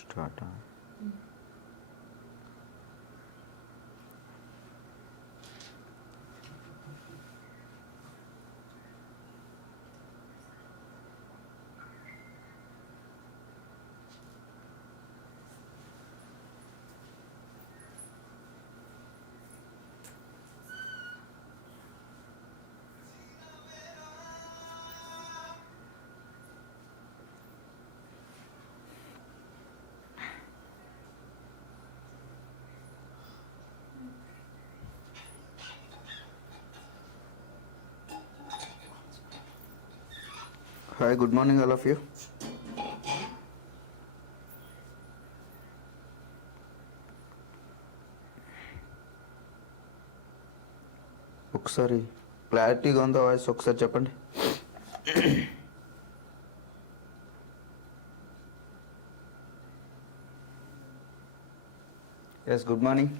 Start. Hi, good morning all of you. ఒకసారి క్లారిటీగా ఉందో వాయిస్ ఒకసారి చెప్పండి. Yes, good morning.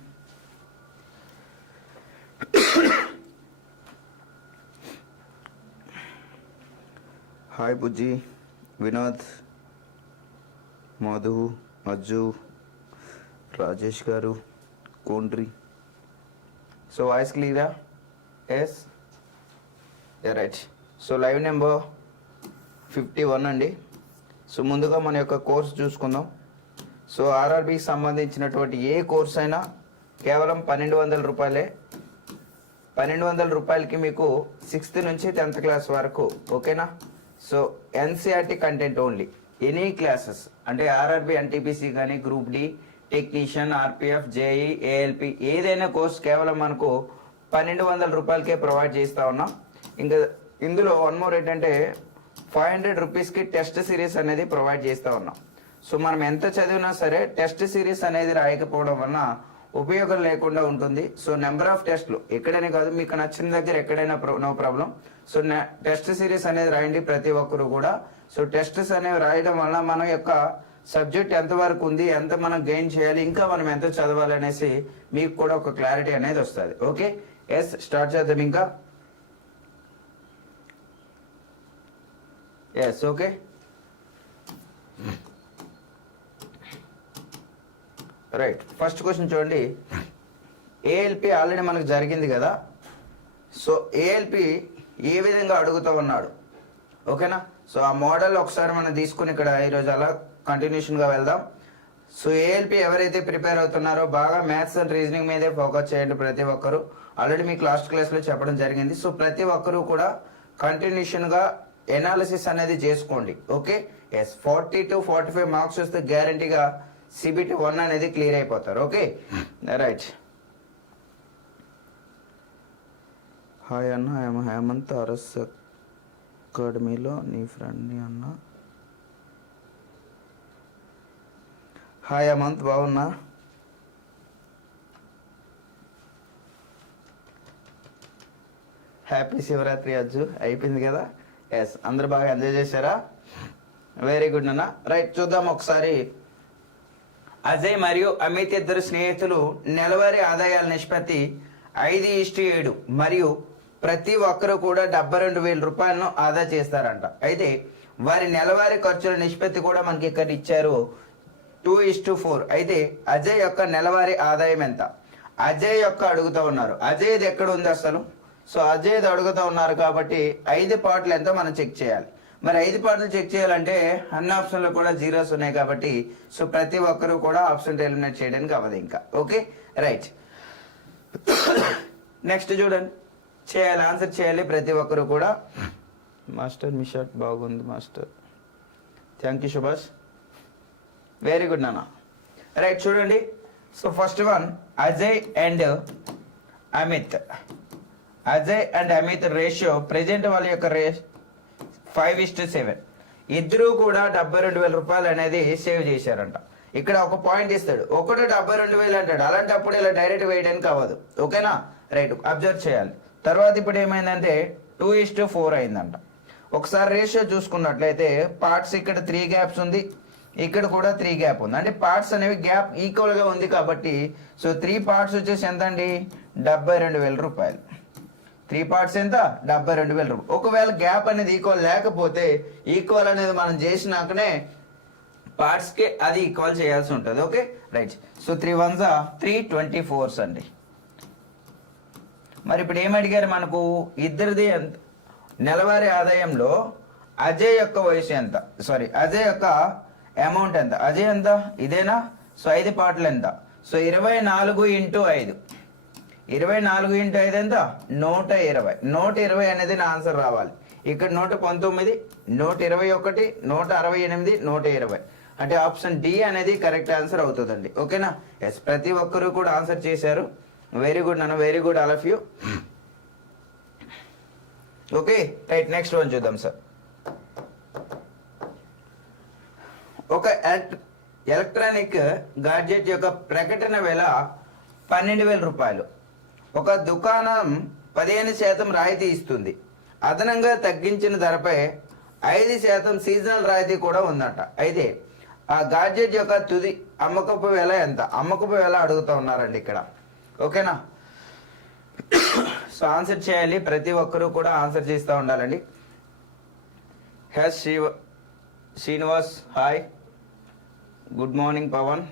Hi Bujji, Vinod, Madhu, Ajju, Rajesh garu, కోండ్రి. సో వాయిస్ క్లియరా? Yes, right. So live number 51 అండి. సో ముందుగా మన యొక్క కోర్స్ చూసుకుందాం. సో ఆర్ఆర్బికి సంబంధించినటువంటి ఏ కోర్స్ అయినా కేవలం 1200 రూపాయలే. 1200 రూపాయలకి మీకు 6th నుంచి 10th క్లాస్ వరకు, ఓకేనా? So NCERT content only, any classes అంటే ఆర్ఆర్బి, ఎన్టీపీసీ కానీ, group D, technician, RPF, JE, ALP ఏదైనా కోర్స్ కేవలం మనకు 1200 రూపాయలకే ప్రొవైడ్ చేస్తూ ఉన్నాం. ఇంకా ఇందులో వన్ మోర్ ఏంటంటే 500 రూపీస్కి టెస్ట్ సిరీస్ అనేది ప్రొవైడ్ చేస్తూ ఉన్నాం. సో మనం ఎంత చదివినా సరే టెస్ట్ సిరీస్ అనేది రాయకపోవడం వలన ఉపయోగం లేకుండా ఉంటుంది. సో నెంబర్ ఆఫ్ టెస్ట్లు ఎక్కడైనా కాదు, మీకు నచ్చిన దగ్గర ఎక్కడైనా no problem. So test series అనేది రాయండి ప్రతి ఒక్కరు కూడా. సో టెస్ట్స్ అనేవి రాయడం వల్ల మన యొక్క సబ్జెక్ట్ ఎంతవరకు ఉంది, ఎంత మనం గెయిన్ చేయాలి, ఇంకా మనం ఎంత చదవాలి అనేసి మీకు కూడా ఒక క్లారిటీ అనేది వస్తుంది. ఓకే, ఎస్, స్టార్ట్ చేద్దాం ఇంకా. Yes, okay. Right, first question చూడండి. ఏఎల్పి ఆల్రెడీ మనకు జరిగింది కదా. సో ఏఎల్పి ఏ విధంగా అడుగుతూ ఉన్నాడు, ఓకేనా? సో ఆ మోడల్ ఒకసారి మనం తీసుకుని ఇక్కడ ఈరోజు అలా కంటిన్యూషన్గా వెళ్దాం. సో ఏఎల్పి ఎవరైతే ప్రిపేర్ అవుతున్నారో బాగా మ్యాథ్స్ అండ్ రీజనింగ్ మీదే ఫోకస్ చేయండి ప్రతి ఒక్కరు. ఆల్రెడీ మీకు లాస్ట్ క్లాస్లో చెప్పడం జరిగింది. సో ప్రతి ఒక్కరు కూడా కంటిన్యూషన్గా ఎనాలిసిస్ అనేది చేసుకోండి. ఓకే, ఎస్, 40 to 45 మార్క్స్ వస్తే గ్యారంటీగా సిబిటి 1 అనేది క్లియర్ అయిపోతారు. Okay, right. హాయ్ అన్న, ఐఎమ్ హేమంత్, ఆర్ఎస్ అకాడమీలో నీ ఫ్రెండ్ని అన్న. హాయ్ హేమంత్, బాగున్నా? హ్యాపీ శివరాత్రి అజ్జు, అయిపోయింది కదా. ఎస్, అందరు బాగా ఎంజాయ్ చేశారా? వెరీ గుడ్ అన్న. రైట్, చూద్దాం ఒకసారి. అజయ్ మరియు అమిత్ ఇద్దరు స్నేహితులు నెలవారీ ఆదాయాల నిష్పత్తి 5:7 మరియు ప్రతి ఒక్కరు కూడా 72,000 రూపాయలను ఆదా చేస్తారంట. అయితే వారి నెలవారీ ఖర్చుల నిష్పత్తి కూడా మనకి ఇక్కడ ఇచ్చారు 2:4. అయితే అజయ్ యొక్క నెలవారీ ఆదాయం ఎంత? అజయ్ యొక్క అడుగుతూ ఉన్నారు. అజయ్ది ఎక్కడ ఉంది అసలు? సో అజయ్ది అడుగుతూ ఉన్నారు కాబట్టి 5 పార్ట్లు ఎంతో మనం చెక్ చేయాలి. మరి 5 పార్ట్లు చెక్ చేయాలంటే అన్ని ఆప్షన్లు కూడా జీరోస్ ఉన్నాయి కాబట్టి సో ప్రతి ఒక్కరు కూడా ఆప్షన్ ఎలిమినేట్ చేయడానికి అవ్వదు ఇంకా. Okay, right. నెక్స్ట్ చూడండి, చేయాలి, ఆన్సర్ చేయాలి ప్రతి ఒక్కరు కూడా. మాస్టర్ మీ షర్ట్ బాగుంది master, thank you Subhash, very good నాన్న. రైట్, చూడండి. So first one, Ajay and Amit. Ajay and Amit ratio present వాళ్ళ యొక్క 5:7. ఇద్దరు కూడా 72,000 రూపాయలు అనేది సేవ్ చేశారంట. ఇక్కడ ఒక పాయింట్ ఇస్తాడు, ఒకటి 72,000 అంటాడు. అలాంటప్పుడు ఇలా డైరెక్ట్ వేయడానికి అవ్వదు. ఓకేనా, రైట్, అబ్జర్వ్ చేయాలి. తర్వాత ఇప్పుడు ఏమైందంటే 2:4 అయిందంట. ఒకసారి రేషియో చూసుకున్నట్లయితే పార్ట్స్ ఇక్కడ 3 గ్యాప్స్ ఉంది, ఇక్కడ కూడా 3 గ్యాప్ ఉంది. అంటే పార్ట్స్ అనేవి గ్యాప్ ఈక్వల్ గా ఉంది కాబట్టి సో 3 పార్ట్స్ వచ్చేసి ఎంత అండి? 72,000 రూపాయలు. 3 పార్ట్స్ ఎంత? 72,000 రూపాయలు. ఒకవేళ గ్యాప్ అనేది ఈక్వల్ లేకపోతే ఈక్వల్ అనేది మనం చేసినాకనే పార్ట్స్కి అది ఈక్వల్ చేయాల్సి ఉంటుంది. Okay right. సో 3 1s 324 అండి. మరి ఇప్పుడు ఏం అడిగారు మనకు, ఇద్దరిది ఎంత నెలవారీ ఆదాయంలో అజయ్ యొక్క వయసు ఎంత, సారీ అజయ్ యొక్క అమౌంట్ ఎంత, అజయ్ ఎంత ఇదేనా. సో 5 పార్ట్లు ఎంత, సో 24 ఇంటూ 5, 24 ఇంటూ 5 ఎంత 120. 120 అనేది నా ఆన్సర్ రావాలి. ఇక్కడ 119, 121, 168, 120 అంటే ఆప్షన్ డి అనేది కరెక్ట్ ఆన్సర్ అవుతుందండి. ఓకేనా. ఎస్, ప్రతి ఒక్కరు కూడా ఆన్సర్ చేశారు. వెరీ గుడ్ నాన్న, very good all of you. Okay right. Next one చూద్దాం సార్. ఒక ఎలక్ట్రానిక్ గాడ్జెట్ యొక్క ప్రకటన వేల 12,000 రూపాయలు. ఒక దుకాణం 15% రాయితీ ఇస్తుంది. అదనంగా తగ్గించిన ధరపై 5% సీజనల్ రాయితీ కూడా ఉందట. అయితే ఆ గాడ్జెట్ యొక్క తుది అమ్మకపు వేల ఎంత, అమ్మకపు వేల అడుగుతూ ఉన్నారండి ఇక్కడ. ఓకేనా. సో ఆన్సర్ చేయాలి, ప్రతి ఒక్కరూ కూడా ఆన్సర్ చేస్తూ ఉండాలండి. Srinivas hi, good morning Pavan.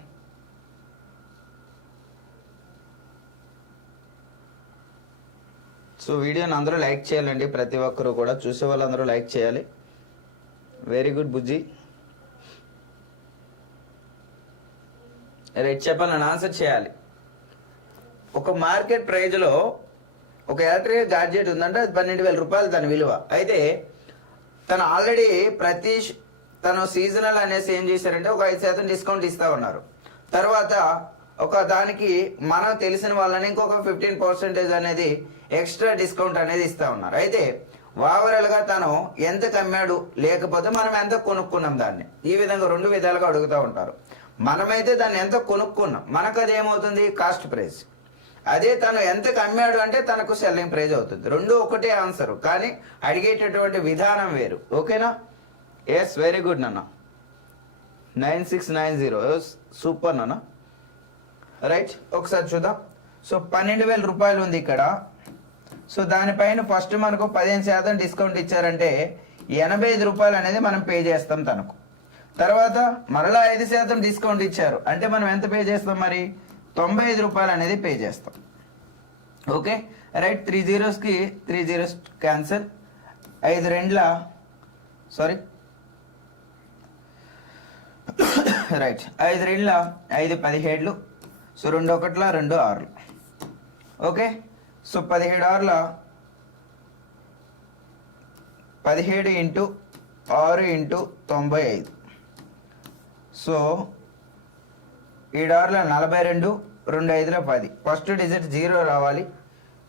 So వీడియోని అందరూ లైక్ చేయాలండి, ప్రతి ఒక్కరూ కూడా చూసే వాళ్ళందరూ లైక్ చేయాలి. వెరీ గుడ్ బుజ్జి. రైట్ చెప్పండి, నన్ను ఆన్సర్ చేయాలి. ఒక మార్కెట్ ప్రైజ్లో ఒక ఎలక్ట్రిక్ గాడ్జెట్ ఉందంటే అది 12,000 రూపాయలు దాని విలువ. అయితే తను ఆల్రెడీ తను సీజనల్ అనేసి ఏం చేశారంటే ఒక 5% డిస్కౌంట్ ఇస్తా ఉన్నారు. తర్వాత ఒక దానికి మనం తెలిసిన వాళ్ళని ఇంకొక 15% అనేది ఎక్స్ట్రా డిస్కౌంట్ అనేది ఇస్తా ఉన్నారు. అయితే ఓవరాల్గా తను ఎంత కమ్మాడు, లేకపోతే మనం ఎంత కొనుక్కున్నాం దాన్ని, ఈ విధంగా 2 విధాలుగా అడుగుతూ ఉంటారు. మనమైతే దాన్ని ఎంత కొనుక్కున్నాం, మనకు అది ఏమవుతుంది కాస్ట్ ప్రైస్. అదే తను ఎంత కమ్మాడు అంటే తనకు సెల్లింగ్ ప్రైజ్ అవుతుంది. 2 ఒకటే ఆన్సర్, కానీ అడిగేటటువంటి విధానం వేరు. ఓకేనా. ఎస్ వెరీ గుడ్ నాన్న. 9690 సూపర్ నాన్న. రైట్ ఒకసారి చూద్దాం. సో 12,000 రూపాయలు ఉంది ఇక్కడ. సో దానిపైన ఫస్ట్ మనకు 15% డిస్కౌంట్ ఇచ్చారంటే 85 రూపాయలు అనేది మనం పే చేస్తాం తనకు. తర్వాత మరలా 5% డిస్కౌంట్ ఇచ్చారు అంటే మనం ఎంత పే చేస్తాం, మరి 95 రూపాయలు అనేది పే చేస్తాం. Okay right. 3 zeros కి 3 zeros cancel. 5 2 sorry right 5 2 5 17. So 2 1 2 6. Okay. So 17 6 17 into 6 into 95. So 7 6 42, 2 5 10. First digit 0 రావాలి.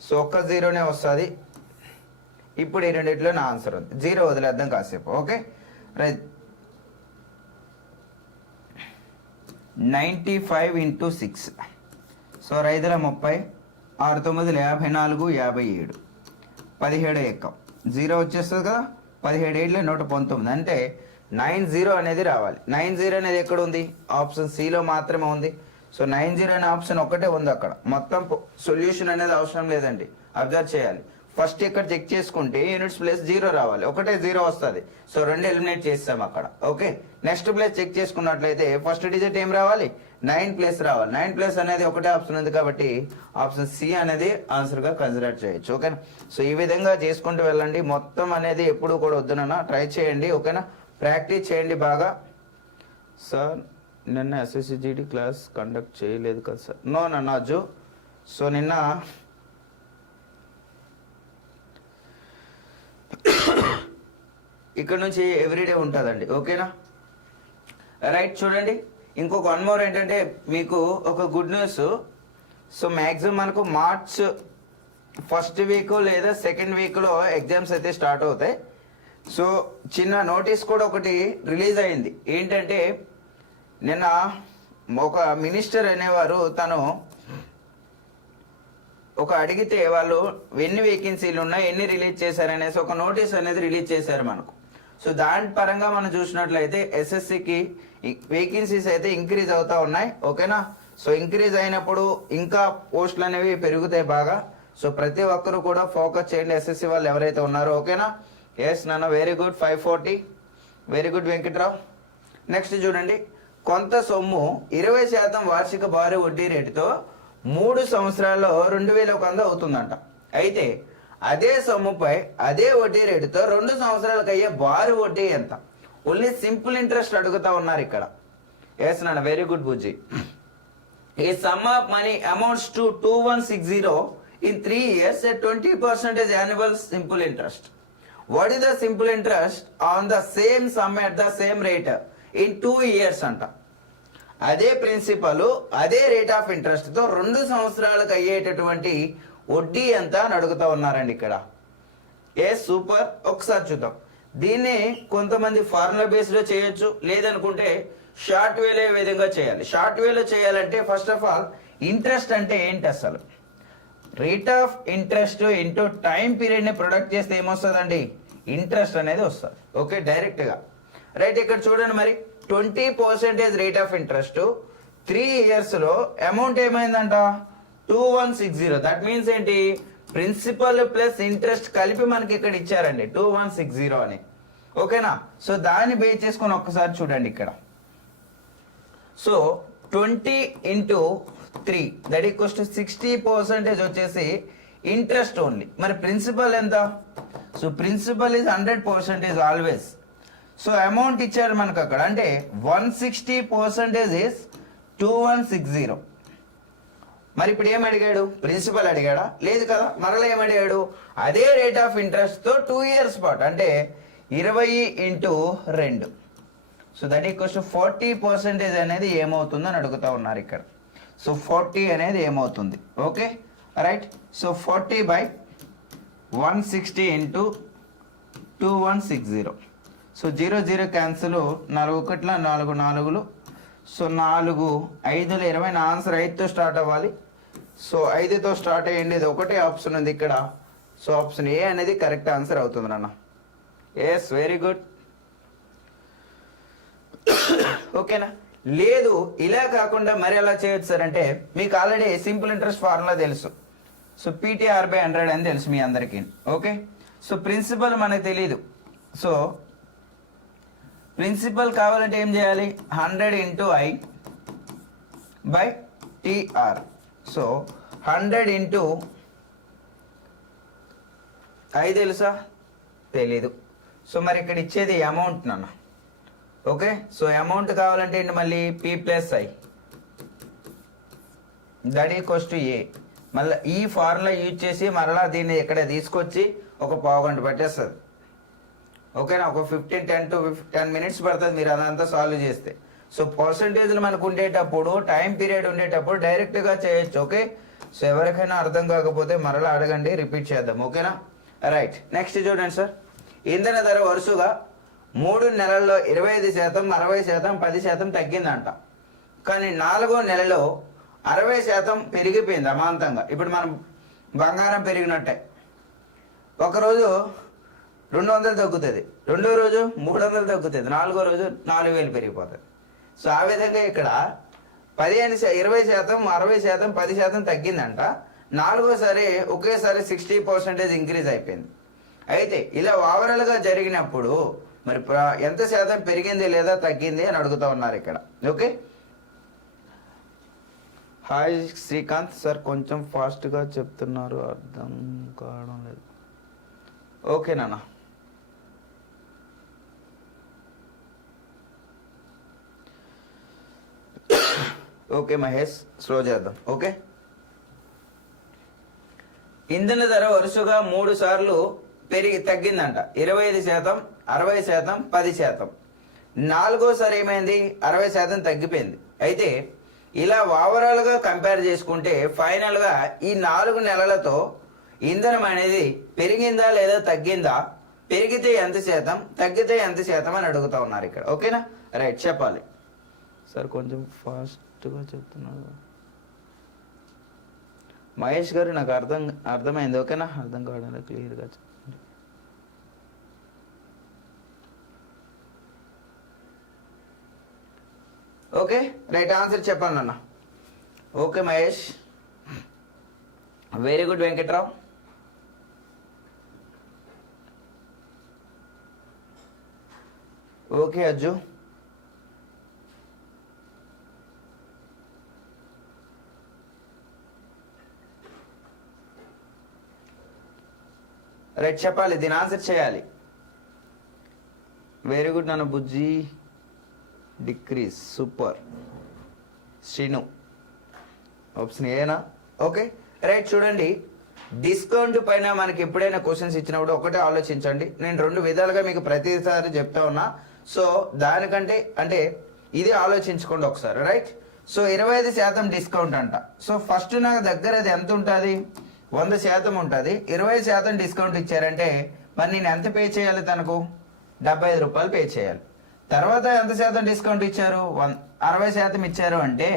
సో ఒక్క 0నే వస్తుంది. ఇప్పుడు ఈ రెండిట్లో నా ఆన్సర్ ఉంది. 0 వదిలేద్దాం కాసేపు. Okay right. 95 ఇంటూ 6. సో 5 30, 6 9 54, 57. 17 ఎక్కం 0 వచ్చేస్తుంది కదా. 17 7 119 అంటే 90 అనేది రావాలి. 90 అనేది ఎక్కడ ఉంది, ఆప్షన్ సిలో మాత్రమే ఉంది. సో 90 అనే ఆప్షన్ ఒక్కటే ఉంది అక్కడ. మొత్తం సొల్యూషన్ అనేది అవసరం లేదండి, అబ్జర్వ్ చేయాలి. ఫస్ట్ ఇక్కడ చెక్ చేసుకుంటే యూనిట్స్ ప్లేస్ 0 రావాలి. ఒకటే 0 వస్తుంది. సో 2 ఎలిమినేట్ చేస్తాం అక్కడ. ఓకే. నెక్స్ట్ ప్లేస్ చెక్ చేసుకున్నట్లయితే ఫస్ట్ డిజిట్ ఏం రావాలి, 9 ప్లేస్ రావాలి. 9 ప్లేస్ అనేది ఒకటే ఆప్షన్ ఉంది కాబట్టి ఆప్షన్ సి అనేది ఆన్సర్గా కన్సిడర్ చేయొచ్చు. ఓకేనా. సో ఈ విధంగా చేసుకుంటూ వెళ్ళండి. మొత్తం అనేది ఎప్పుడు కూడా వద్దునన్నా ట్రై చేయండి. ఓకేనా. ప్రాక్టీస్ చేయండి బాగా. సార్ నిన్న SSCGD క్లాస్ కండక్ట్ చేయలేదు కదా సార్. నో నాజు. సో నిన్న ఇక్కడ నుంచి ఎవ్రీడే ఉంటుందండి. ఓకేనా రైట్. చూడండి ఇంకొక 1 more ఏంటంటే మీకు ఒక గుడ్ న్యూస్. సో మ్యాక్సిమం మనకు మార్చ్ ఫస్ట్ వీక్ లేదా సెకండ్ వీక్లో ఎగ్జామ్స్ అయితే స్టార్ట్ అవుతాయి. సో చిన్న నోటీస్ కూడా ఒకటి రిలీజ్ అయింది. ఏంటంటే నిన్న ఒక మినిస్టర్ అనేవారు తను ఒక అడిగితే వాళ్ళు ఎన్ని వేకెన్సీలు ఉన్నాయి, ఎన్ని రిలీజ్ చేశారనేసి ఒక నోటీస్ అనేది రిలీజ్ చేశారు మనకు. సో దాని పరంగా మనం చూసినట్లయితే ఎస్ఎస్సికి వేకెన్సీస్ అయితే ఇంక్రీజ్ అవుతా ఉన్నాయి. ఓకేనా. సో ఇంక్రీజ్ అయినప్పుడు ఇంకా పోస్టులు అనేవి పెరుగుతాయి బాగా. సో ప్రతి ఒక్కరు కూడా ఫోకస్ చేయండి ఎస్ఎస్సి వాళ్ళు ఎవరైతే ఉన్నారో. ఓకేనా. ఎస్ నాన్న very good 540. Very good Venkatrao. Next చూడండి కొంత సొమ్ము 20% వార్షిక భారీ వడ్డీ రేటుతో 3 సంవత్సరాల్లో 2100 అవుతుందంట. అయితే అదే సొమ్ముపై అదే వడ్డీ రేటుతో 2 సంవత్సరాలకు అయ్యే భారీ వడ్డీ ఎంత? ఓన్లీ సింపుల్ ఇంట్రెస్ట్ అడుగుతా ఉన్నారు ఇక్కడ. ఎస్ నాన్న, very good Bujji. A some of money amounts to 2160 in 3 years at 20% annual simple interest. What is the simple interest on the same sum at the same rate in 2 years అంట. అదే principal అదే rate of interest తో 2 సంవత్సరాలకు అయ్యేటటువంటి వడ్డీ ఎంత అని అడుగుతా ఉన్నారండి ఇక్కడ. ఏ సూపర్. ఒకసారి చూద్దాం. దీన్ని కొంతమంది ఫార్ములా బేస్డ్ చేయొచ్చు, లేదనుకుంటే షార్ట్ వేలో ఏ విధంగా చేయాలి. షార్ట్ వేలో చేయాలంటే ఫస్ట్ ఆఫ్ ఆల్ ఇంట్రెస్ట్ అంటే ఏంటి అసలు? Rate of interest into time period ని ప్రొడక్ట్ చేస్తే ఏమొస్తుందండి? ఇంట్రెస్ట్ అనేది వస్తుంది. ఓకే, డైరెక్ట్ గా. రైట్, ఇక్కడ చూడండి మరి 20% రేట్ ఆఫ్ ఇంట్రెస్ట్ 3 years లో అమౌంట్ ఏమైందంట? 2160. దట్ మీన్స్ ఏంటి? ప్రిన్సిపల్ ప్లస్ ఇంట్రెస్ట్ కలిపి మనకి ఇక్కడ ఇచ్చారండి 2160 అని. ఓకేనా? సో దాన్ని బేస్ చేసుకొని ఒక్కసారి చూడండి ఇక్కడ. So 20 into 3 that equals to 60% వచ్చేసి ఇంట్రెస్ట్ ఓన్లీ. మరి ప్రిన్సిపల్ ఎంత? So principal is 100% always. So amount ఇచ్చారు మనకు అక్కడ, అంటే 160% ఇస్ 2160. మరి ఇప్పుడు ఏం అడిగాడు? ప్రిన్సిపల్ అడిగాడా? లేదు కదా. మరలా ఏం అడిగాడు? అదే రేట్ ఆఫ్ ఇంట్రెస్ట్ తో 2 years పాటు, అంటే 20 into 2. So that equals to 40% అనేది ఏమవుతుంది అని అడుగుతా ఉన్నారు ఇక్కడ. సో 40 అనేది ఏమవుతుంది? Okay, right. So 40 by 160 into 2160. So 0 0 cancel, 4 1 4 4. So 4 5 20. నా ఆన్సర్ 5తో స్టార్ట్ అవ్వాలి. సో 5తో స్టార్ట్ అయ్యండి. ఇది ఒకటే ఆప్షన్ ఉంది ఇక్కడ. సో ఆప్షన్ ఏ అనేది కరెక్ట్ ఆన్సర్ అవుతుంది నాన్న. Yes, very good. ఓకేనా? లేదు ఇలా కాకుండా మరి ఎలా చేయొచ్చు సార్ అంటే, మీకు ఆల్రెడీ సింపుల్ ఇంట్రెస్ట్ ఫార్ములా తెలుసు. సో PTR/100 అని తెలుసు మీ అందరికీ. ఓకే, సో ప్రిన్సిపల్ మనకు తెలియదు. సో ప్రిన్సిపల్ కావాలంటే ఏం చేయాలి? 100 into I/TR. So 100 into I తెలుసా? తెలీదు. సో మరి ఇక్కడ ఇచ్చేది అమౌంట్ నాన్న. ఓకే, సో అమౌంట్ కావాలంటే ఏంటి? మళ్ళీ P+I that equals to A. మళ్ళీ ఈ ఫార్ములా యూజ్ చేసి మరలా దీన్ని ఇక్కడ తీసుకొచ్చి ఒక పావు గంట పట్టేస్తుంది. ఓకేనా? ఒక 10 to 10 minutes పడుతుంది మీరు అదంతా సాల్వ్ చేస్తే. సో పర్సంటేజ్లు మనకు ఉండేటప్పుడు, టైం పీరియడ్ ఉండేటప్పుడు డైరెక్ట్గా చేయొచ్చు. ఓకే, సో ఎవరికైనా అర్థం కాకపోతే మరలా అడగండి, రిపీట్ చేద్దాం. ఓకేనా? రైట్, నెక్స్ట్ చూడండి సార్. ఇంధన ధర వరుసగా 3 నెలల్లో 25%, 60%, 10% తగ్గిందంట. కానీ 4వ నెలలో 60% పెరిగిపోయింది అమాంతంగా. ఇప్పుడు మనం బంగారం పెరిగినట్టే. ఒకరోజు 200 తగ్గుతుంది, రెండో రోజు 300 తగ్గుతుంది, 4వ రోజు 4000 పెరిగిపోతుంది. సో ఆ విధంగా ఇక్కడ 20%, 60%, 10% తగ్గిందంట. 4వసారి ఒకేసారి 60% ఇంక్రీజ్ అయిపోయింది. అయితే ఇలా ఓవరాల్గా జరిగినప్పుడు మరి ఎంత శాతం పెరిగింది లేదా తగ్గింది అని అడుగుతా ఉన్నారు ఇక్కడ. ఓకే, హాయ్ శ్రీకాంత్ సార్, కొంచెం ఫాస్ట్గా చెప్తున్నారు, అర్థం కావడం లేదు. ఓకే నాన్న. ఓకే మహేష్, స్లో చేద్దాం. ఓకే, ఇంధన ధర వరుసగా 3 సార్లు తగ్గిందంట. 25%, 60%, 10%. 4వసారి ఏమైంది? 60% తగ్గిపోయింది. అయితే ఇలా ఓవరాల్గా కంపేర్ చేసుకుంటే ఫైనల్గా ఈ 4 నెలలతో ఇంధనం అనేది పెరిగిందా లేదా తగ్గిందా, పెరిగితే ఎంత శాతం, తగ్గితే ఎంత శాతం అని అడుగుతా ఉన్నారు ఇక్కడ. ఓకేనా? రైట్, చెప్పాలి సార్, కొంచెం ఫాస్ట్గా చెప్తున్నారు. మహేష్ గారు నాకు అర్థమైంది. ఓకేనా? అర్థం కావడం క్లియర్గా చెప్పండి. ఓకే, రైట్ ఆన్సర్ చెప్పండి అన్న. Okay Mahesh, very good. Venkatrao, okay. Ajju, right చెప్పాలి, దీని ఆన్సర్ చేయాలి. వెరీ గుడ్ నాన్న Bujji. Decrease, super. Srinu option ఏనా? Okay right. చూడండి, డిస్కౌంట్ పైన మనకి ఎప్పుడైనా క్వశ్చన్స్ ఇచ్చినప్పుడు ఒకటే ఆలోచించండి. నేను 2 విధాలుగా మీకు ప్రతిసారి చెప్తా ఉన్నా. సో దానికంటే అంటే ఇది ఆలోచించుకోండి ఒకసారి, రైట్. సో 25% డిస్కౌంట్ అంట. సో ఫస్ట్ నాకు దగ్గర అది ఎంత ఉంటుంది? 100% ఉంటుంది. 20% డిస్కౌంట్ ఇచ్చారంటే మరి నేను ఎంత పే చేయాలి? తనకు 75 రూపాయలు పే చేయాలి. తర్వాత ఎంత శాతం డిస్కౌంట్ ఇచ్చారు? 60% ఇచ్చారు అంటే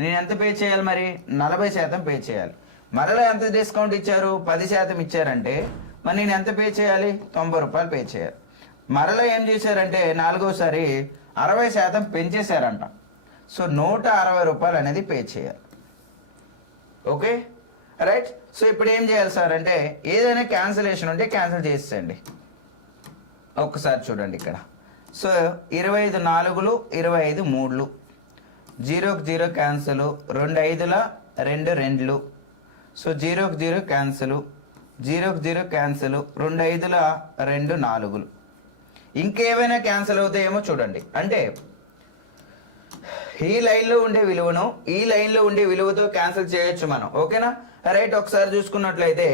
నేను ఎంత పే చేయాలి? మరి 40% పే చేయాలి. మరలా ఎంత డిస్కౌంట్ ఇచ్చారు? 10% ఇచ్చారంటే మరి నేను ఎంత పే చేయాలి? 90 రూపాయలు పే చేయాలి. మరలా ఏం చేశారంటే నాలుగోసారి 60% పెంచేశారంట. సో 160 రూపాయలు అనేది పే చేయాలి. Okay right. సో ఇప్పుడు ఏం చేయాలి సార్ అంటే ఏదైనా క్యాన్సిలేషన్ ఉంటే క్యాన్సిల్ చేసేయండి. ఒక్కసారి చూడండి ఇక్కడ. సో 25 4లు 25 3లు, 0కి 0 క్యాన్సిల్, 2 5ల 2 2లు. సో 0కి 0 క్యాన్సిల్, 0కి 0 క్యాన్సిల్, 2 5ల 2 4లు. ఇంకేమైనా క్యాన్సిల్ అవుతాయేమో చూడండి. అంటే ఈ లైన్లో ఉండే విలువను ఈ లైన్లో ఉండే విలువతో క్యాన్సిల్ చేయొచ్చు మనం. ఓకేనా రైట్. ఒకసారి చూసుకున్నట్లయితే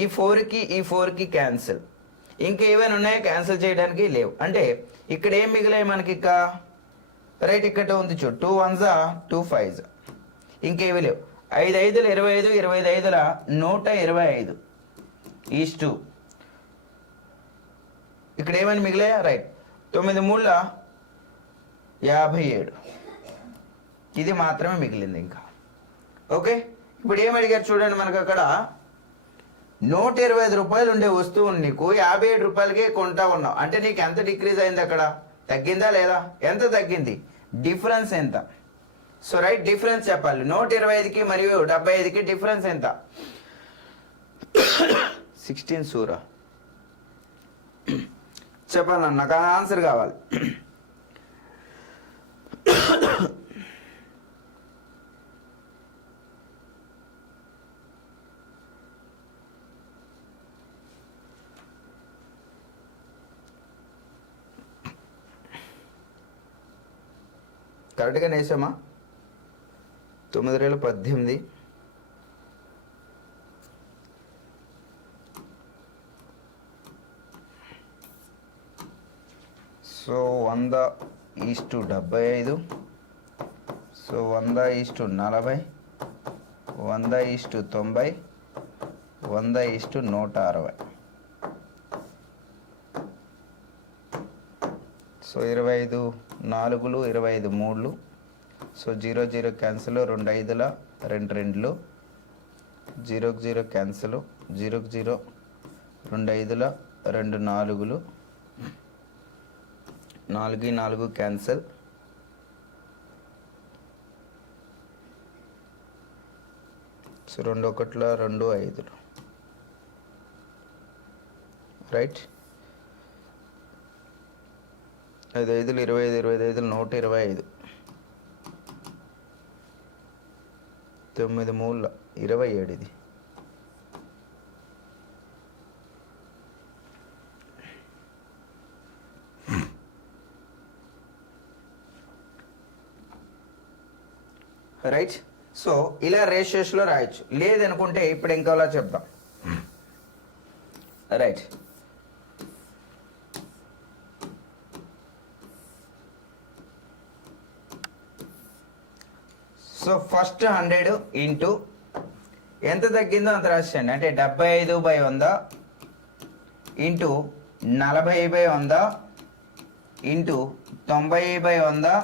ఈ 4కి క్యాన్సిల్. ఇంకేమైనా ఉన్నాయో క్యాన్సిల్ చేయడానికి లేవు. అంటే ఇక్కడ ఏం మిగిలాయి మనకి? ఇక రైట్ ఇక్కడ ఉంది చూడు, 2 1s 2 5s. ఇంకేవి లేవు. 5 5లు 25, 25 5ల 125 ఈజ్ 2. ఇక్కడ ఏమైనా మిగిలాయా? రైట్. 9 3ల 57. ఇది మాత్రమే మిగిలింది ఇంకా. ఓకే ఇప్పుడు ఏం అడిగారు చూడండి, మనకు అక్కడ 125 రూపాయలు ఉండే వస్తువుని నీకు 57 రూపాయలకే కొంటా ఉన్నావు అంటే నీకు ఎంత డిక్రీజ్ అయింది? అక్కడ తగ్గిందా లేదా? ఎంత తగ్గింది? డిఫరెన్స్ ఎంత? సో రైట్, డిఫరెన్స్ చెప్పాలి. 125కి మరియు 75కి డిఫరెన్స్ ఎంత? 16 సూరా చెప్పాలన్న, నాకు ఆన్సర్ కావాలి. కరెక్ట్గా వేసామా? 9 18. సో 100:75. సో 100:40, 100:90, 100:160. సో 25 4లు 25 3లు. సో 0 0 క్యాన్సిల్, 2 5ల 2 2లు, 0కి 0 క్యాన్సిల్, 0కి 0 2 5ల 2 4లు, 4కి 4 క్యాన్సిల్, సో 2 1ల 2 5లు. రైట్. 5 5లు 25, 25 125, 9 3ల 27. ఇది రైట్. సో ఇలా రేషియోస్లో రాయొచ్చు. లేదనుకుంటే ఇప్పుడు ఇంకోలా చెప్దాం. రైట్. సో ఫస్ట్ 100 ఇంటూ ఎంత తగ్గిందో అంత రాసేయండి. అంటే 75/100 into 40/100 into 90/100,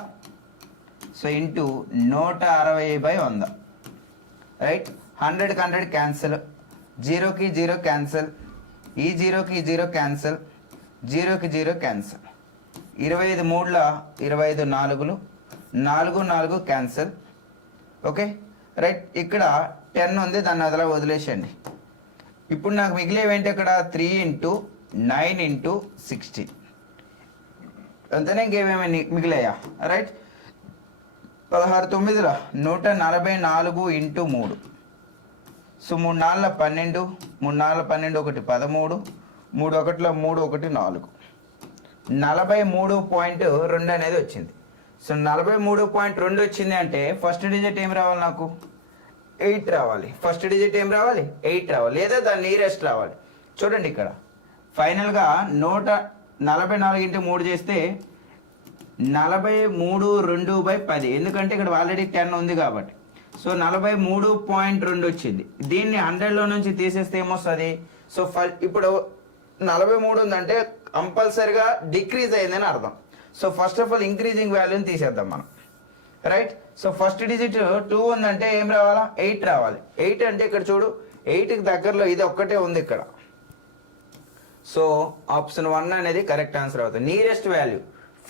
so into 160/100. Right. 100కి 100 క్యాన్సిల్, 0కి 0 క్యాన్సిల్, ఈ 0కి 0 క్యాన్సిల్, 0కి 0 క్యాన్సిల్. 25 3ల 25 4లు, 4 4 క్యాన్సిల్. Okay right. ఇక్కడ 10 ఉంది, దాన్ని అదలా వదిలేసేయండి. ఇప్పుడు నాకు మిగిలేవేంటి? అక్కడ 3 × 9 × 16 అంతనే. ఇంకేమేమి మిగిలాయా? రైట్. 16 9ల 144 × 3, సో 3 4 12, 3 4 12 ఒకటి 13, 3 1 3 1 4, 43.2 అనేది వచ్చింది. సో 43.2 వచ్చింది అంటే ఫస్ట్ డిజిట్ ఏం రావాలి నాకు? 8 రావాలి. ఫస్ట్ డిజిట్ ఏం రావాలి? 8 రావాలి, లేదా దాని నియరెస్ట్ రావాలి. చూడండి ఇక్కడ ఫైనల్గా 144 ఇంటూ 3 చేస్తే 43/2/10, ఎందుకంటే ఇక్కడ ఆల్రెడీ 10 ఉంది కాబట్టి. సో 43.2 వచ్చింది. దీన్ని 100లో నుంచి తీసేస్తే ఏమొస్తుంది? సో ఇప్పుడు 43 ఉందంటే కంపల్సరిగా డిక్రీజ్ అయిందని అర్థం. So first of all increasing వాల్యూని తీసేద్దాం మనం, రైట్? సో ఫస్ట్ డిజిట్ 2 ఉందంటే ఏం రావాలా? 8 రావాలి. 8 అంటే ఇక్కడ చూడు, 8కి దగ్గరలో ఇది ఒక్కటే ఉంది ఇక్కడ. సో ఆప్షన్ 1 అనేది కరెక్ట్ ఆన్సర్ అవుతుంది. నియరెస్ట్ వాల్యూ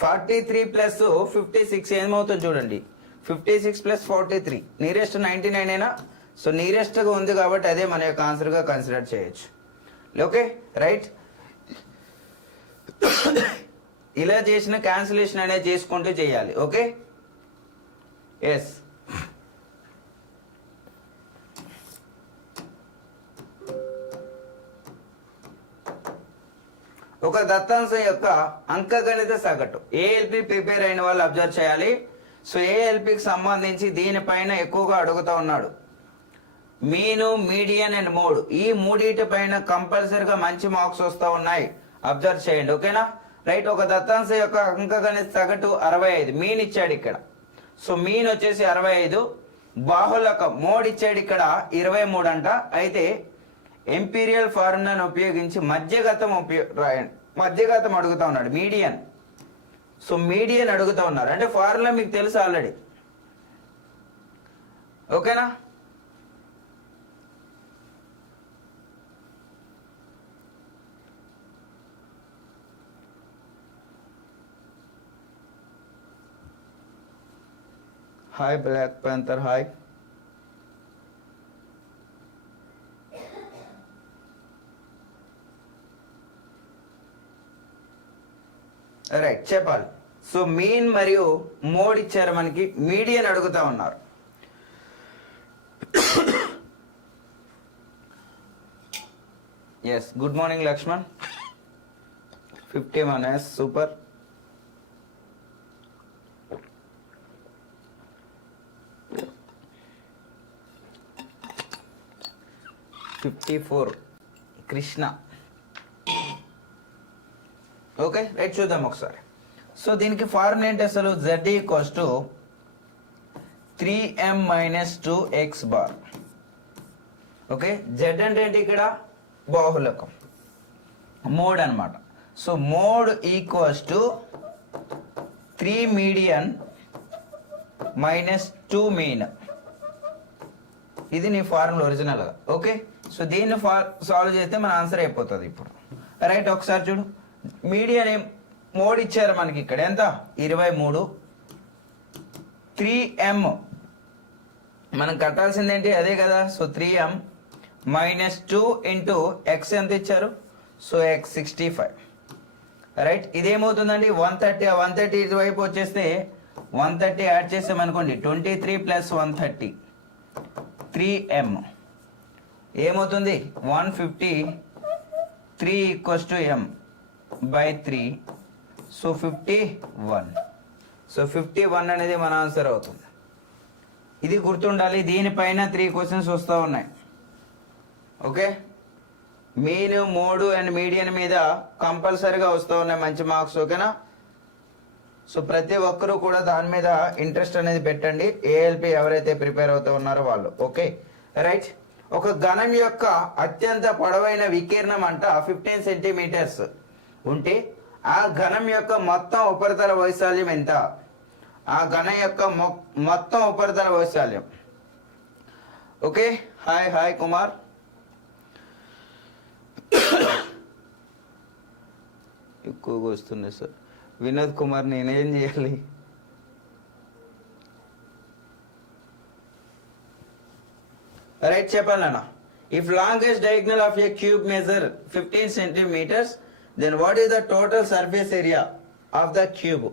43 ప్లస్ 56 ఏమవుతుంది చూడండి, 56 ప్లస్ 43 నియరెస్ట్ 99 అయినా. సో నియరెస్ట్గా ఉంది కాబట్టి అదే మన యొక్క ఆన్సర్గా కన్సిడర్ చేయొచ్చు. Okay, right? ఇలా చేసిన క్యాన్సిలేషన్ అనేది చేసుకుంటూ చేయాలి. Okay, yes. ఒక దత్తాంశం యొక్క అంకగణిత సగటు ఏఎల్పి ప్రిపేర్ అయిన వాళ్ళు అబ్జర్వ్ చేయాలి. సో ఏఎల్పికి సంబంధించి దీనిపైన ఎక్కువగా అడుగుతూ ఉన్నాడు. మీను, మీడియన్ అండ్ మోడ్, ఈ మూడింటి పైన కంపల్సరిగా మంచి మార్క్స్ వస్తూ ఉన్నాయి. అబ్జర్వ్ చేయండి, ఓకేనా? రైట్. ఒక దత్తాంశం యొక్క అంకగణిత సగటు 65, మీన్ ఇచ్చాడు ఇక్కడ. సో మీన్ వచ్చేసి 65. బాహుళకం మోడ్ ఇచ్చాడు ఇక్కడ 23 అంట. అయితే ఎంపీరియల్ ఫార్ములాను ఉపయోగించి మధ్యగతం రాయండి. మధ్యగతం అడుగుతా ఉన్నాడు, మీడియన్. సో మీడియన్ అడుగుతా ఉన్నారు అంటే ఫార్ములా మీకు తెలుసు ఆల్రెడీ, ఓకేనా? Hi black panther, hi. Right, చెప్పాలి. సో మీన్ మరియు మోడ్ ఇచ్చారు మనకి, మీడియన్ అడుగుతా ఉన్నారు. Yes, good morning Lakshman. 51, yes, super. Krishna. Okay, right, చూద్దాం ఒకసారి. సో దీనికి ఫార్ములా ఏంటి అసలు? Z equals to 3m - 2x bar. Okay, Z అంటే ఏంటి ఇక్కడ? బాహుళకం, మోడ్ అన్నమాట. So mode equals to 3 median - 2 mean. ఇది నీ ఫార్ములా ఒరిజినల్గా. ఓకే, సో దీన్ని సాల్వ్ చేస్తే మన ఆన్సర్ అయిపోతుంది ఇప్పుడు. రైట్, ఒకసారి చూడు. మీడియన్ మోడ్ ఇచ్చారు మనకి ఇక్కడ ఎంత? 23. 3m మనం కట్టాల్సింది ఏంటి? అదే కదా. సో 3m - 2 ఇంటూ x ఎంత ఇచ్చారు? So x 65. రైట్, ఇదేమవుతుందండి? 130. 130 ఇటువైపు వచ్చేస్తే 130 యాడ్ చేసామనుకోండి, 23 ప్లస్ 130 3m ఏమవుతుంది? 150. 3 equals to m by 3. So 51. So 51 అనేది మన ఆన్సర్ అవుతుంది. ఇది గుర్తుండాలి. దీనిపైన 3 క్వశ్చన్స్ వస్తూ ఉన్నాయి. Okay, mean, mode and median మీద కంపల్సరీగా వస్తూ ఉన్నాయి మంచి మార్క్స్, ఓకేనా? సో ప్రతి ఒక్కరూ కూడా దాని మీద ఇంట్రెస్ట్ అనేది పెట్టండి, ఏఎల్పి ఎవరైతే ప్రిపేర్ అవుతూ ఉన్నారో వాళ్ళు. Okay, right. ఒక ఘనం యొక్క అత్యంత పొడవైన వికీర్ణం అంట 15 సెంటీమీటర్స్ ఉంటే ఆ ఘనం యొక్క మొత్తం ఉపరితల వైశాల్యం ఎంత? ఆ ఘనం యొక్క మొత్తం ఉపరితల వైశాల్యం. Okay, hi hi Kumar. ఎక్కువగా వస్తున్నాయి సార్. వినోద్ కుమార్, నేనేం చేయాలి? రైట్, చెప్పాలన్నా. If longest diagonal of a cube measure 15 centimetres, then what is the total surface area of the cube?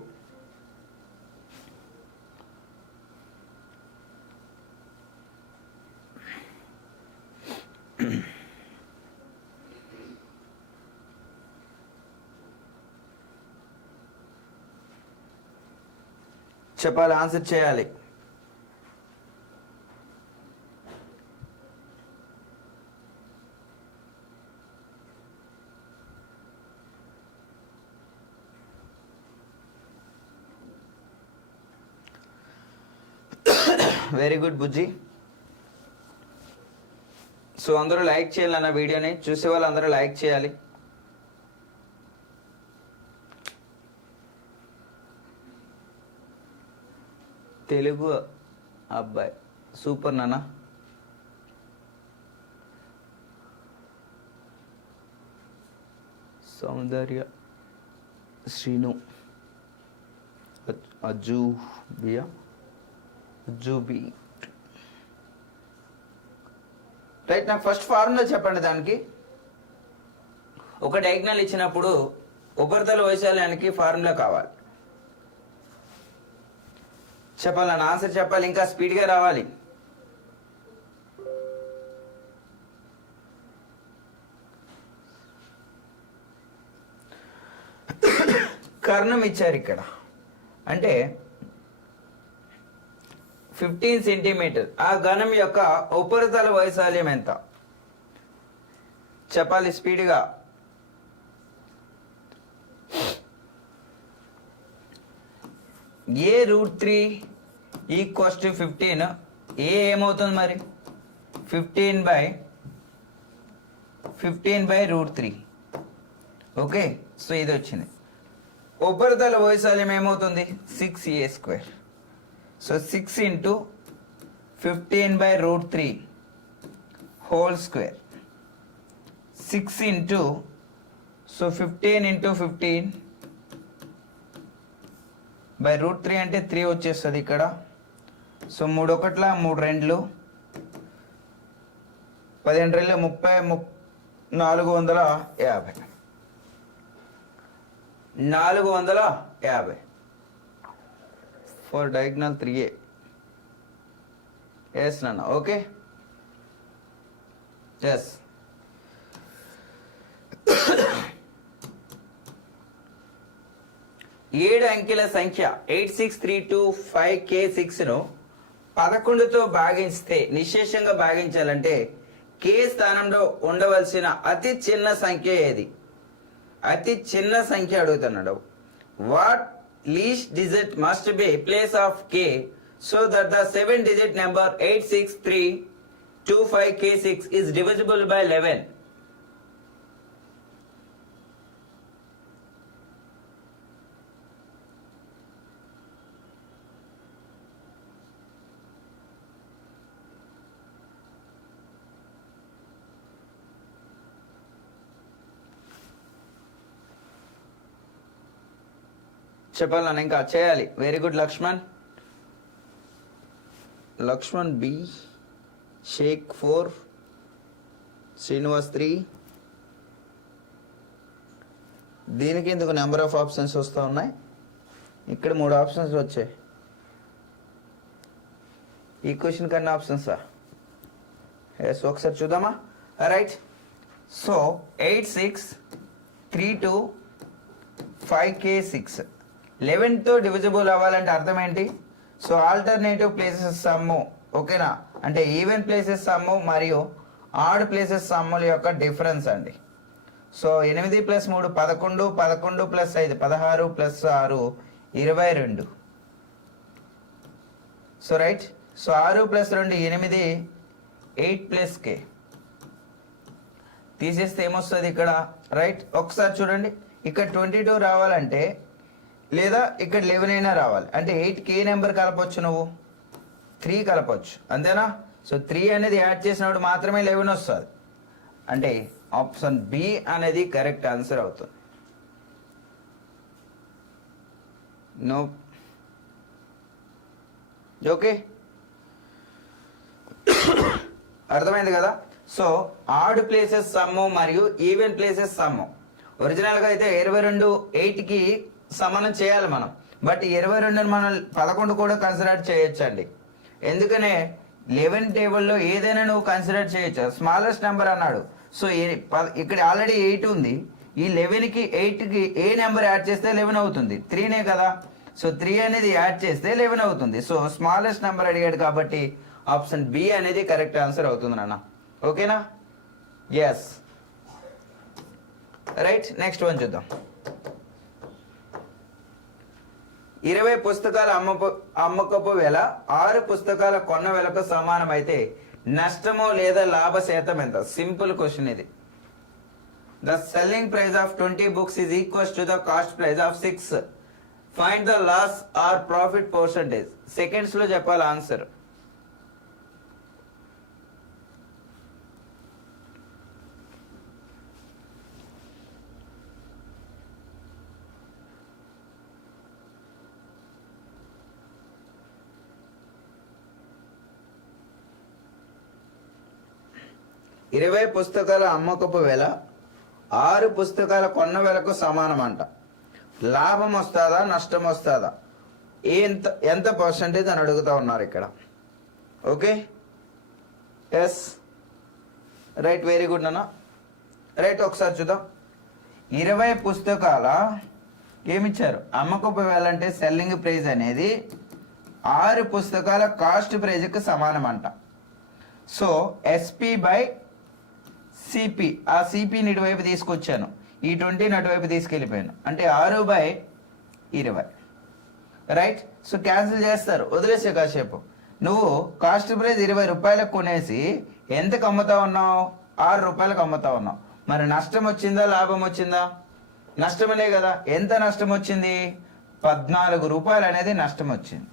చెప్పాలి, ఆన్సర్ చేయాలి. వెరీ గుడ్ బుజ్జి. సో అందరూ లైక్ చేయాలి అన్న వీడియోని, చూసే వాళ్ళు అందరూ లైక్ చేయాలి. తెలుగు అబ్బాయి సూపర్ నాన్న. సౌందర్య శ్రీను అజూబియా జూబీ రైట్. నాకు ఫస్ట్ ఫార్ములా చెప్పండి. దానికి ఒక డయాగ్నల్ ఇచ్చినప్పుడు ఉపరితల వైశాల్యానికి ఫార్ములా కావాలి. చెప్పాలి, నా ఆన్సర్ చెప్పాలి, ఇంకా స్పీడ్గా రావాలి. కర్ణం ఇచ్చారు ఇక్కడ, అంటే 15 సెంటీమీటర్. ఆ ఘనం యొక్క ఉపరితల వైశాల్యం ఎంత చెప్పాలి స్పీడ్గా. a√3 equals to 15. ఏమవుతుంది మరి? 15/√3. ఓకే, సో ఇది వచ్చింది. ఉపరితల వైశాల్యం ఏమవుతుంది? 6a². So 6 × 15/√3 whole square. 6 × so 15 × 15/√3 అంటే 3 వచ్చేస్తుంది ఇక్కడ. So 3 1 3 2 15 2 30 450. 450 for diagonal 3a. Yes నాన్న, ఓకే ఎస్. ఏడు అంకెల సంఖ్య 86325K6ను 11తో భాగించితే, నిశ్శేషంగా భాగించాలంటే K స్థానంలో ఉండవలసిన అతి చిన్న సంఖ్య ఏది? అతి చిన్న సంఖ్య అడుగుతున్నాడు. What least digit must be place of K so that the 7-digit number 86325K6 is divisible by 11. చెప్పాలన్నా, ఇంకా చేయాలి. Very good Lakshman. Lakshman B, Shaik 4, Srinivas 3. దీనికి ఎందుకు నెంబర్ ఆఫ్ ఆప్షన్స్ వస్తూ ఉన్నాయి? ఇక్కడ 3 ఆప్షన్స్ వచ్చాయి. ఈ క్వశ్చన్ కన్నా ఆప్షన్సా? ఎస్, ఒకసారి చూద్దామా? రైట్. సో 86325K6 11తో డివిజిబుల్ అవ్వాలంటే అర్థం ఏంటి? సో ఆల్టర్నేటివ్ ప్లేసెస్ సమ్ము, ఓకేనా? అంటే ఈవెన్ ప్లేసెస్ సమ్ము మరియు ఆడ్ ప్లేసెస్ సమ్ముల యొక్క డిఫరెన్స్ అండి. So 8 + 3 11, 11 + 5 16 + 6 22. So right. So 6 + 2 8, 8 + K తీసేస్తే ఏమొస్తుంది ఇక్కడ? రైట్, ఒకసారి చూడండి. ఇక్కడ 22 రావాలంటే, లేదా ఇక్కడ 11 అయినా రావాలి అంటే 8K నెంబర్ కలపొచ్చు, నువ్వు 3 కలపొచ్చు, అంతేనా? సో 3 అనేది యాడ్ చేసినప్పుడు మాత్రమే 11 వస్తుంది. అంటే ఆప్షన్ బి అనేది కరెక్ట్ ఆన్సర్ అవుతుంది. నో, ఓకే, అర్థమైంది కదా? సో ఆడ్ ప్లేసెస్ సమ్ము మరియు ఈవెన్ ప్లేసెస్ సమ్ము. ఒరిజినల్గా అయితే 22 8కి సమానం చేయాలి మనం, బట్ 22ని మనం 11 కూడా కన్సిడర్ చేయొచ్చండి. ఎందుకనే 11 టేబుల్లో ఏదైనా నువ్వు కన్సిడర్ చేయొచ్చు. స్మాలెస్ట్ నెంబర్ అన్నాడు. సో ఇక్కడ ఆల్రెడీ 8 ఉంది. ఈ 11కి 8కి ఏ నెంబర్ యాడ్ చేస్తే 11 అవుతుంది? 3నే కదా. సో 3 అనేది యాడ్ చేస్తే 11 అవుతుంది. సో స్మాలెస్ట్ నెంబర్ అడిగాడు కాబట్టి ఆప్షన్ బి అనేది కరెక్ట్ ఆన్సర్ అవుతుంది నాన్న. ఓకేనా? Yes right. నెక్స్ట్ వన్ చూద్దాం. 20 పుస్తకాల అమ్మకపు వేల 6 పుస్తకాల కొన్న వేలకు సమానమైతే నష్టము లేదా లాభ శాతం ఎంత? సింపుల్ క్వశ్చన్ ఇది. The selling price of 20 books is equals to the cost price of 6. Find the loss or profit percentage. Seconds లో చెప్పాలి ఆన్సర్. ఇరవై పుస్తకాల అమ్మకపు వేల 6 పుస్తకాల కొన్న వేలకు సమానం అంట. లాభం వస్తుందా నష్టం వస్తుందా ఎంత పర్సంటేజ్ అని అడుగుతా ఉన్నారు ఇక్కడ. Okay yes right, very good అన్న. రైట్, ఒకసారి చూద్దాం. 20 పుస్తకాల ఏమిచ్చారు? అమ్మకపు వేల అంటే సెల్లింగ్ ప్రైస్ అనేది 6 పుస్తకాల కాస్ట్ ప్రైజ్కి సమానం అంట. సో ఎస్పి బై సిపి, ఆ సిపిని ఇటువైపు తీసుకొచ్చాను, ఈ 20ని అటువైపు తీసుకెళ్ళిపోయాను, అంటే 6/20. రైట్. సో క్యాన్సిల్ చేస్తారు, వదిలేసే కాసేపు. నువ్వు కాస్ట్ ప్రైస్ 20 రూపాయలకు కొనేసి ఎంతకు అమ్ముతా ఉన్నావు? 6 రూపాయలకు అమ్ముతా ఉన్నావు. మరి నష్టం వచ్చిందా లాభం వచ్చిందా? నష్టమనే కదా. ఎంత నష్టం వచ్చింది? 14 రూపాయలు అనేది నష్టం వచ్చింది.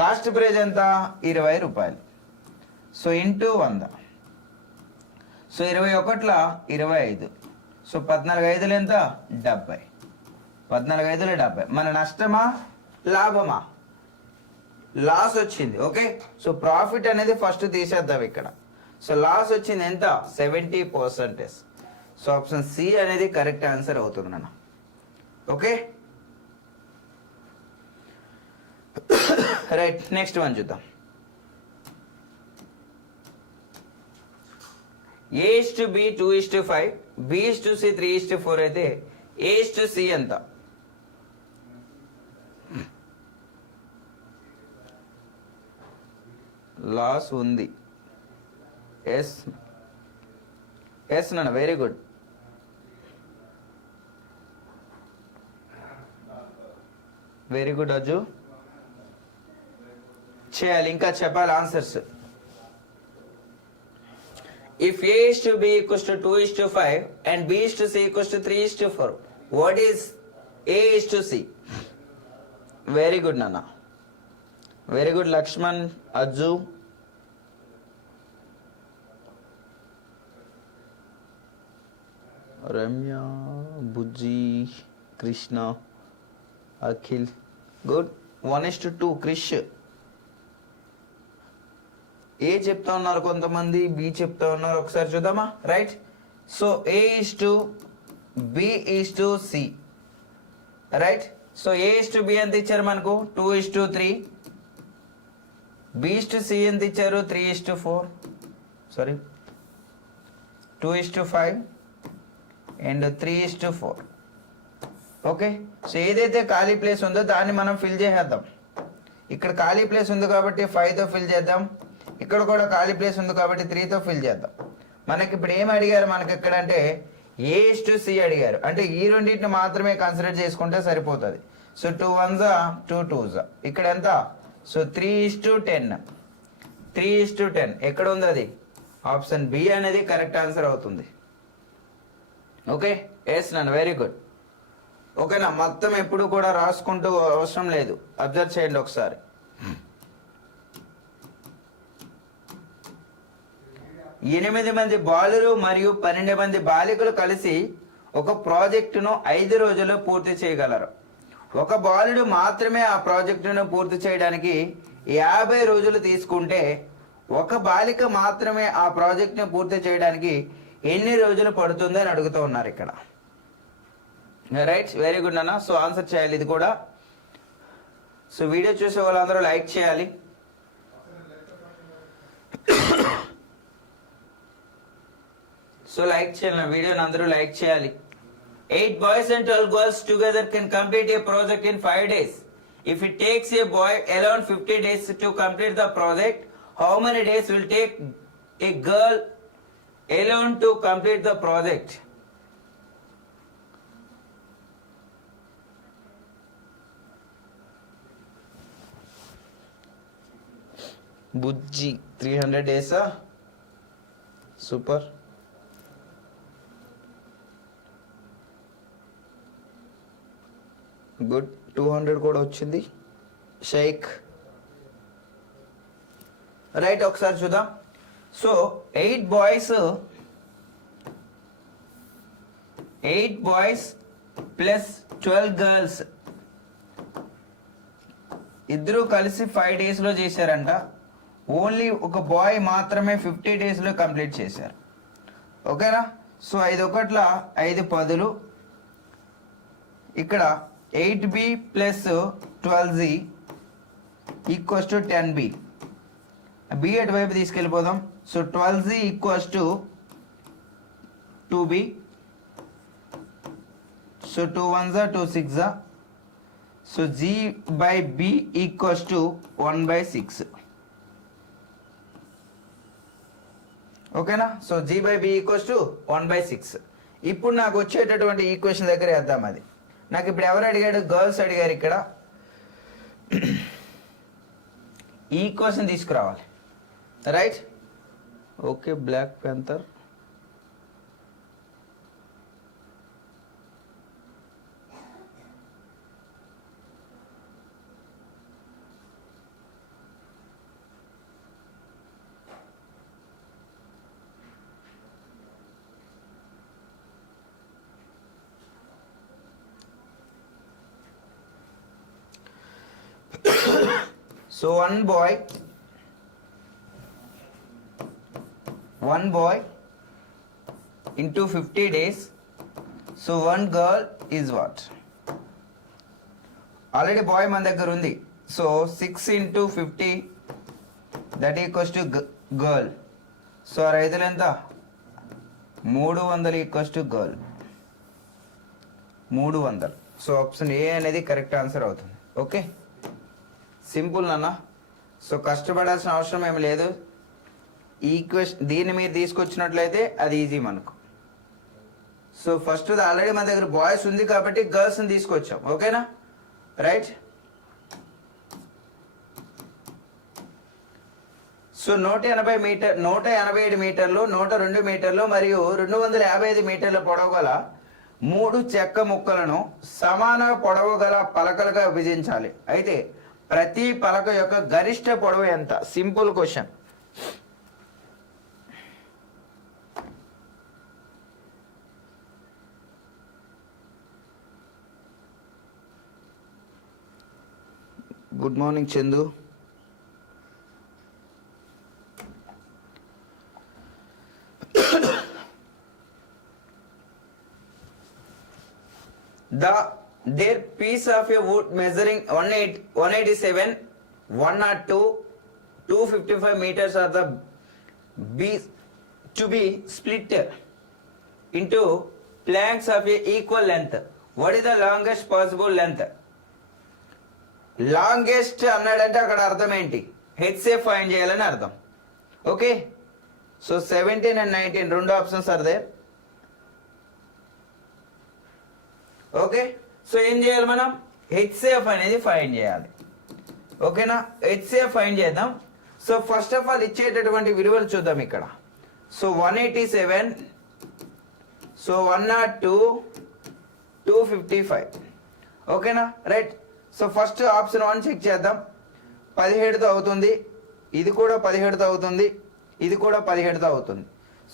కాస్ట్ ప్రైస్ ఎంత? 20 రూపాయలు. So into 100. సో 21 25. సో 14/5 ఎంత? 70. 14/5 70. మన నష్టమా లాభమా? లాస్ వచ్చింది. ఓకే, సో ప్రాఫిట్ అనేది ఫస్ట్ తీసేద్దాం ఇక్కడ. సో లాస్ వచ్చింది ఎంత? 70%. సో ఆప్షన్ సి అనేది కరెక్ట్ ఆన్సర్ అవుతుంది నాన్న. Okay right. నెక్స్ట్ వన్ చూద్దాం. A/B 2:5, B/C 3:4 అయితే A/C ఎంత? లాస్ ఉంది. ఎస్ ఎస్ నాన్న, very good. Very good Ajju. చేయాలి, ఇంకా చెప్పాలి answers. If A/B equals to 2:5 and B/C equals to 3:4, what is A/C? Very good Nana. Very good Lakshman, Ajju. Ramya, Bujji, Krishna, Akhil. Good. 1:2 Krish. ఏ చెప్తా ఉన్నారు కొంతమంది, B చెప్తా ఉన్నారు. ఒకసారి చూద్దామా. Right. So A/B/C. Right. So A/B ఎంత ఇచ్చారు మనకు? 2:3. B/C ఎంత ఇచ్చారు? 3:4. Sorry 2:5 and 3:4. ఓకే, సో ఏదైతే ఖాళీ ప్లేస్ ఉందో దాన్ని మనం ఫిల్ చేసేద్దాం. ఇక్కడ ఖాళీ ప్లేస్ ఉంది కాబట్టి 5తో ఫిల్ చేద్దాం. ఇక్కడ కూడా ఖాళీ ప్లేస్ ఉంది కాబట్టి 3తో ఫిల్ చేద్దాం. మనకి ఇప్పుడు ఏం అడిగారు? మనకి ఇక్కడ అంటే A/C అడిగారు, అంటే ఈ రెండింటిని మాత్రమే కన్సిడర్ చేసుకుంటే సరిపోతుంది. So 2 1s 2 2s. ఇక్కడ ఎంత? సో 3:10. 3:10 ఎక్కడ ఉంది? అది ఆప్షన్ బి అనేది కరెక్ట్ ఆన్సర్ అవుతుంది. ఓకే ఎస్ నన్ను, వెరీ గుడ్. ఓకేనా? మొత్తం ఎప్పుడు కూడా రాసుకుంటూ అవసరం లేదు, అబ్జర్వ్ చేయండి ఒకసారి. 8 మంది బాలురు మరియు 12 మంది బాలికలు కలిసి ఒక ప్రాజెక్టును 5 రోజుల్లో పూర్తి చేయగలరు. ఒక బాలుడు మాత్రమే ఆ ప్రాజెక్టును పూర్తి చేయడానికి 50 రోజులు తీసుకుంటే, ఒక బాలిక మాత్రమే ఆ ప్రాజెక్టును పూర్తి చేయడానికి ఎన్ని రోజులు పడుతుంది అని అడుగుతూ ఉన్నారు ఇక్కడ. రైట్, వెరీ గుడ్ అన్న. సో ఆన్సర్ చేయాలి ఇది కూడా. సో వీడియో చూసే వాళ్ళందరూ లైక్ చేయాలి. సో లైక్ చేయాలి, వీడియోని అందరూ లైక్ చేయాలి. 8 boys and 12 girls together can complete a project in 5 days. if it takes a boy alone 50 days to complete the project, how many days will take a girl alone to complete the project? Bujji 300 days. Super. Good 200 కూడా వచ్చింది. Sheikh right. ఒకసారి చూద్దాం. So 8 boys plus 12 girls ఇద్దరు కలిసి 5 డేస్లో చేశారంట. Only ఒక bye మాత్రమే 50 డేస్లో కంప్లీట్ చేశారు. ఓకేనా? సో 5 ఒకట్ల 5 10లు. ఇక్కడ 8b plus 12z equals to 10b. b అటువైపు తీసుకెళ్ళిపోదాం. So 12z equals to 2b. So 2 1s 2 6. So g by b equals to 1/6. ఓకేనా? So g by b equals to 1/6. ఇప్పుడు నాకు వచ్చేటటువంటి ఈక్వేషన్ దగ్గర వేద్దాం. అది నాకు ఇప్పుడు ఎవరు అడిగాడు? గర్ల్స్ అడిగారు. ఇక్కడ ఈ ఈక్వేషన్ తీసుకురావాలి. Right? Okay. Black panther so one boy into 50 days. So one girl is what? Already boy మన దగ్గర ఉంది. So 6 into 50 that equals to girl. So రైతులు ఎంత? 300 equals to girl. 300. So option A అనేది కరెక్ట్ ఆన్సర్ అవుతుంది. Okay, simple నాన్న. So కష్టపడాల్సిన అవసరం ఏమి లేదు. ఈక్వేషన్ దీన్ని మీరు తీసుకొచ్చినట్లయితే అది ఈజీ మనకు. సో ఫస్ట్ ఆల్రెడీ మన దగ్గర బాయ్స్ ఉంది కాబట్టి గర్ల్స్ని తీసుకొచ్చాం. ఓకేనా? రైట్. సో 187 మీటర్లు, 102 మీటర్లు మరియు 255 మీటర్ల పొడవు గల 3 చెక్క ముక్కలను సమాన పొడవు గల పలకలుగా విభజించాలి. అయితే ప్రతి పలక యొక్క గరిష్ట పొడవు ఎంత? Simple question. Good morning Chandu. Their piece of a wood measuring 187, 102, 255 meters are the to be split into planks of a equal length. What is the longest possible length? Longest అన్నాడంటే అక్కడ అర్థం ఏంటి? హెచ్సేఫ్ ఫైండ్ చేయాలని అర్థం. ఓకే, సో 17 and 19 రెండు options are there. Okay, so ఏం చేయాలి మనం? హెచ్సిఎఫ్ అనేది ఫైండ్ చేయాలి. ఓకేనా? హెచ్సిఎఫ్ ఫైండ్ చేద్దాం. సో ఫస్ట్ ఆఫ్ ఆల్ ఇచ్చేటటువంటి విలువలు చూద్దాం ఇక్కడ. So 187, so 102, 255. ఓకేనా? Right. So first option 1 check చేద్దాం. 17తో అవుతుంది, ఇది కూడా 17తో అవుతుంది, ఇది కూడా 17తో అవుతుంది.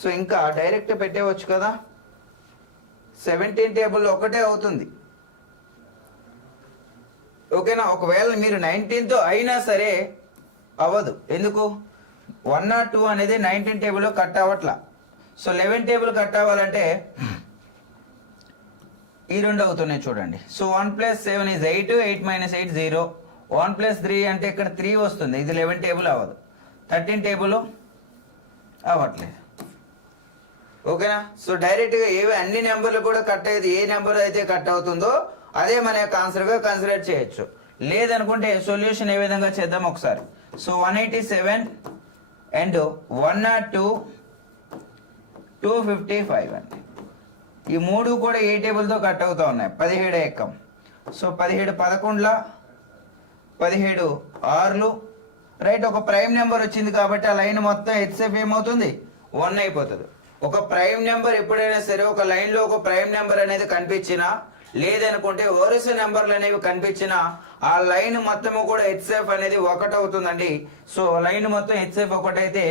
సో ఇంకా డైరెక్ట్ పెట్టేవచ్చు కదా. 17 టేబుల్లో ఒకటే అవుతుంది. ఓకేనా? ఒకవేళ మీరు 19తో అయినా సరే అవ్వదు. ఎందుకు? 102 అనేది 19 టేబుల్లో కట్ అవ్వట్లా. సో 11 టేబుల్ కట్ అవ్వాలంటే ఈ రెండు అవుతున్నాయి చూడండి. సో 1 + 7 = 8, 8 - 8 0. 1 + 3 అంటే ఇక్కడ 3 వస్తుంది. ఇది 11 టేబుల్ అవ్వదు. 13 టేబుల్ అవ్వట్లేదు. ఓకేనా? సో డైరెక్ట్గా అన్ని నెంబర్లు కూడా కట్ అయ్యేది ఏ నెంబర్ అయితే కట్ అవుతుందో అదే మన యొక్క ఆన్సర్గా కన్సిడర్ చేయొచ్చు. లేదనుకుంటే సొల్యూషన్ ఏ విధంగా చేద్దాం ఒకసారి. సో 187 అండ్ 102 255 అండి. ఈ మూడు కూడా ఏ టేబుల్తో కట్ అవుతా ఉన్నాయి, 17 ఎక్కం. సో 17 11ల 17 6లు రైట్. ఒక ప్రైమ్ నెంబర్ వచ్చింది కాబట్టి ఆ లైన్ మొత్తం హెచ్ఎఫ్ ఏమవుతుంది 1 అయిపోతుంది. ఒక ప్రైమ్ నెంబర్ ఎప్పుడైనా సరే ఒక లైన్లో ఒక ప్రైమ్ నెంబర్ అనేది కనిపించినా లేదనుకుంటే వరుస నెంబర్లు అనేవి కనిపించినా ఆ లైన్ మొత్తము కూడా హెచ్ఎఫ్ అనేది 1 అవుతుందండి. సో లైన్ మొత్తం హెచ్ఎఫ్ 1 అయితే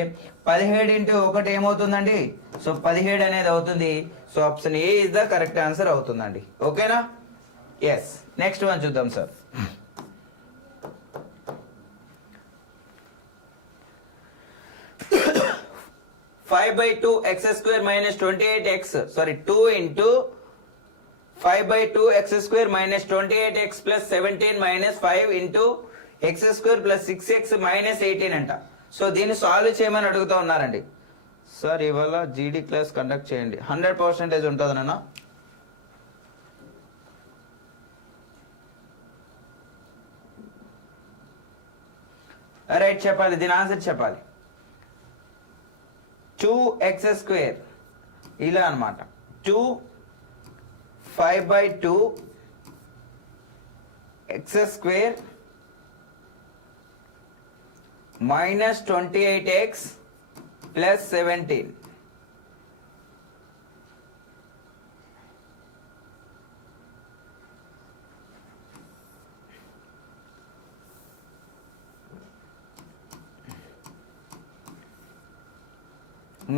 17 ఇంటూ 1 ఏమవుతుందండి, సో 17 అనేది అవుతుంది. So option A is the correct answer అవుతుందండి. ఓకేనా? ఎస్. నెక్స్ట్ వన్ చూద్దాం sir. Five by two X square minus 28x, sorry 2 into 5/2 x square minus 28x plus 17 minus 5 into x square plus 6x minus 18 అంట. So దీన్ని solve చేయమని అడుగుతూ ఉన్నారండి. Sir ఇవాళ జీడీ క్లాస్ కండక్ట్ చేయండి, 100% ఉంటుంది నాన్న. రైట్, చెప్పాలి, దీని ఆన్సర్ చెప్పాలి. 2x square ఇలా అనమాట. 5/2 x square minus 28x plus 17.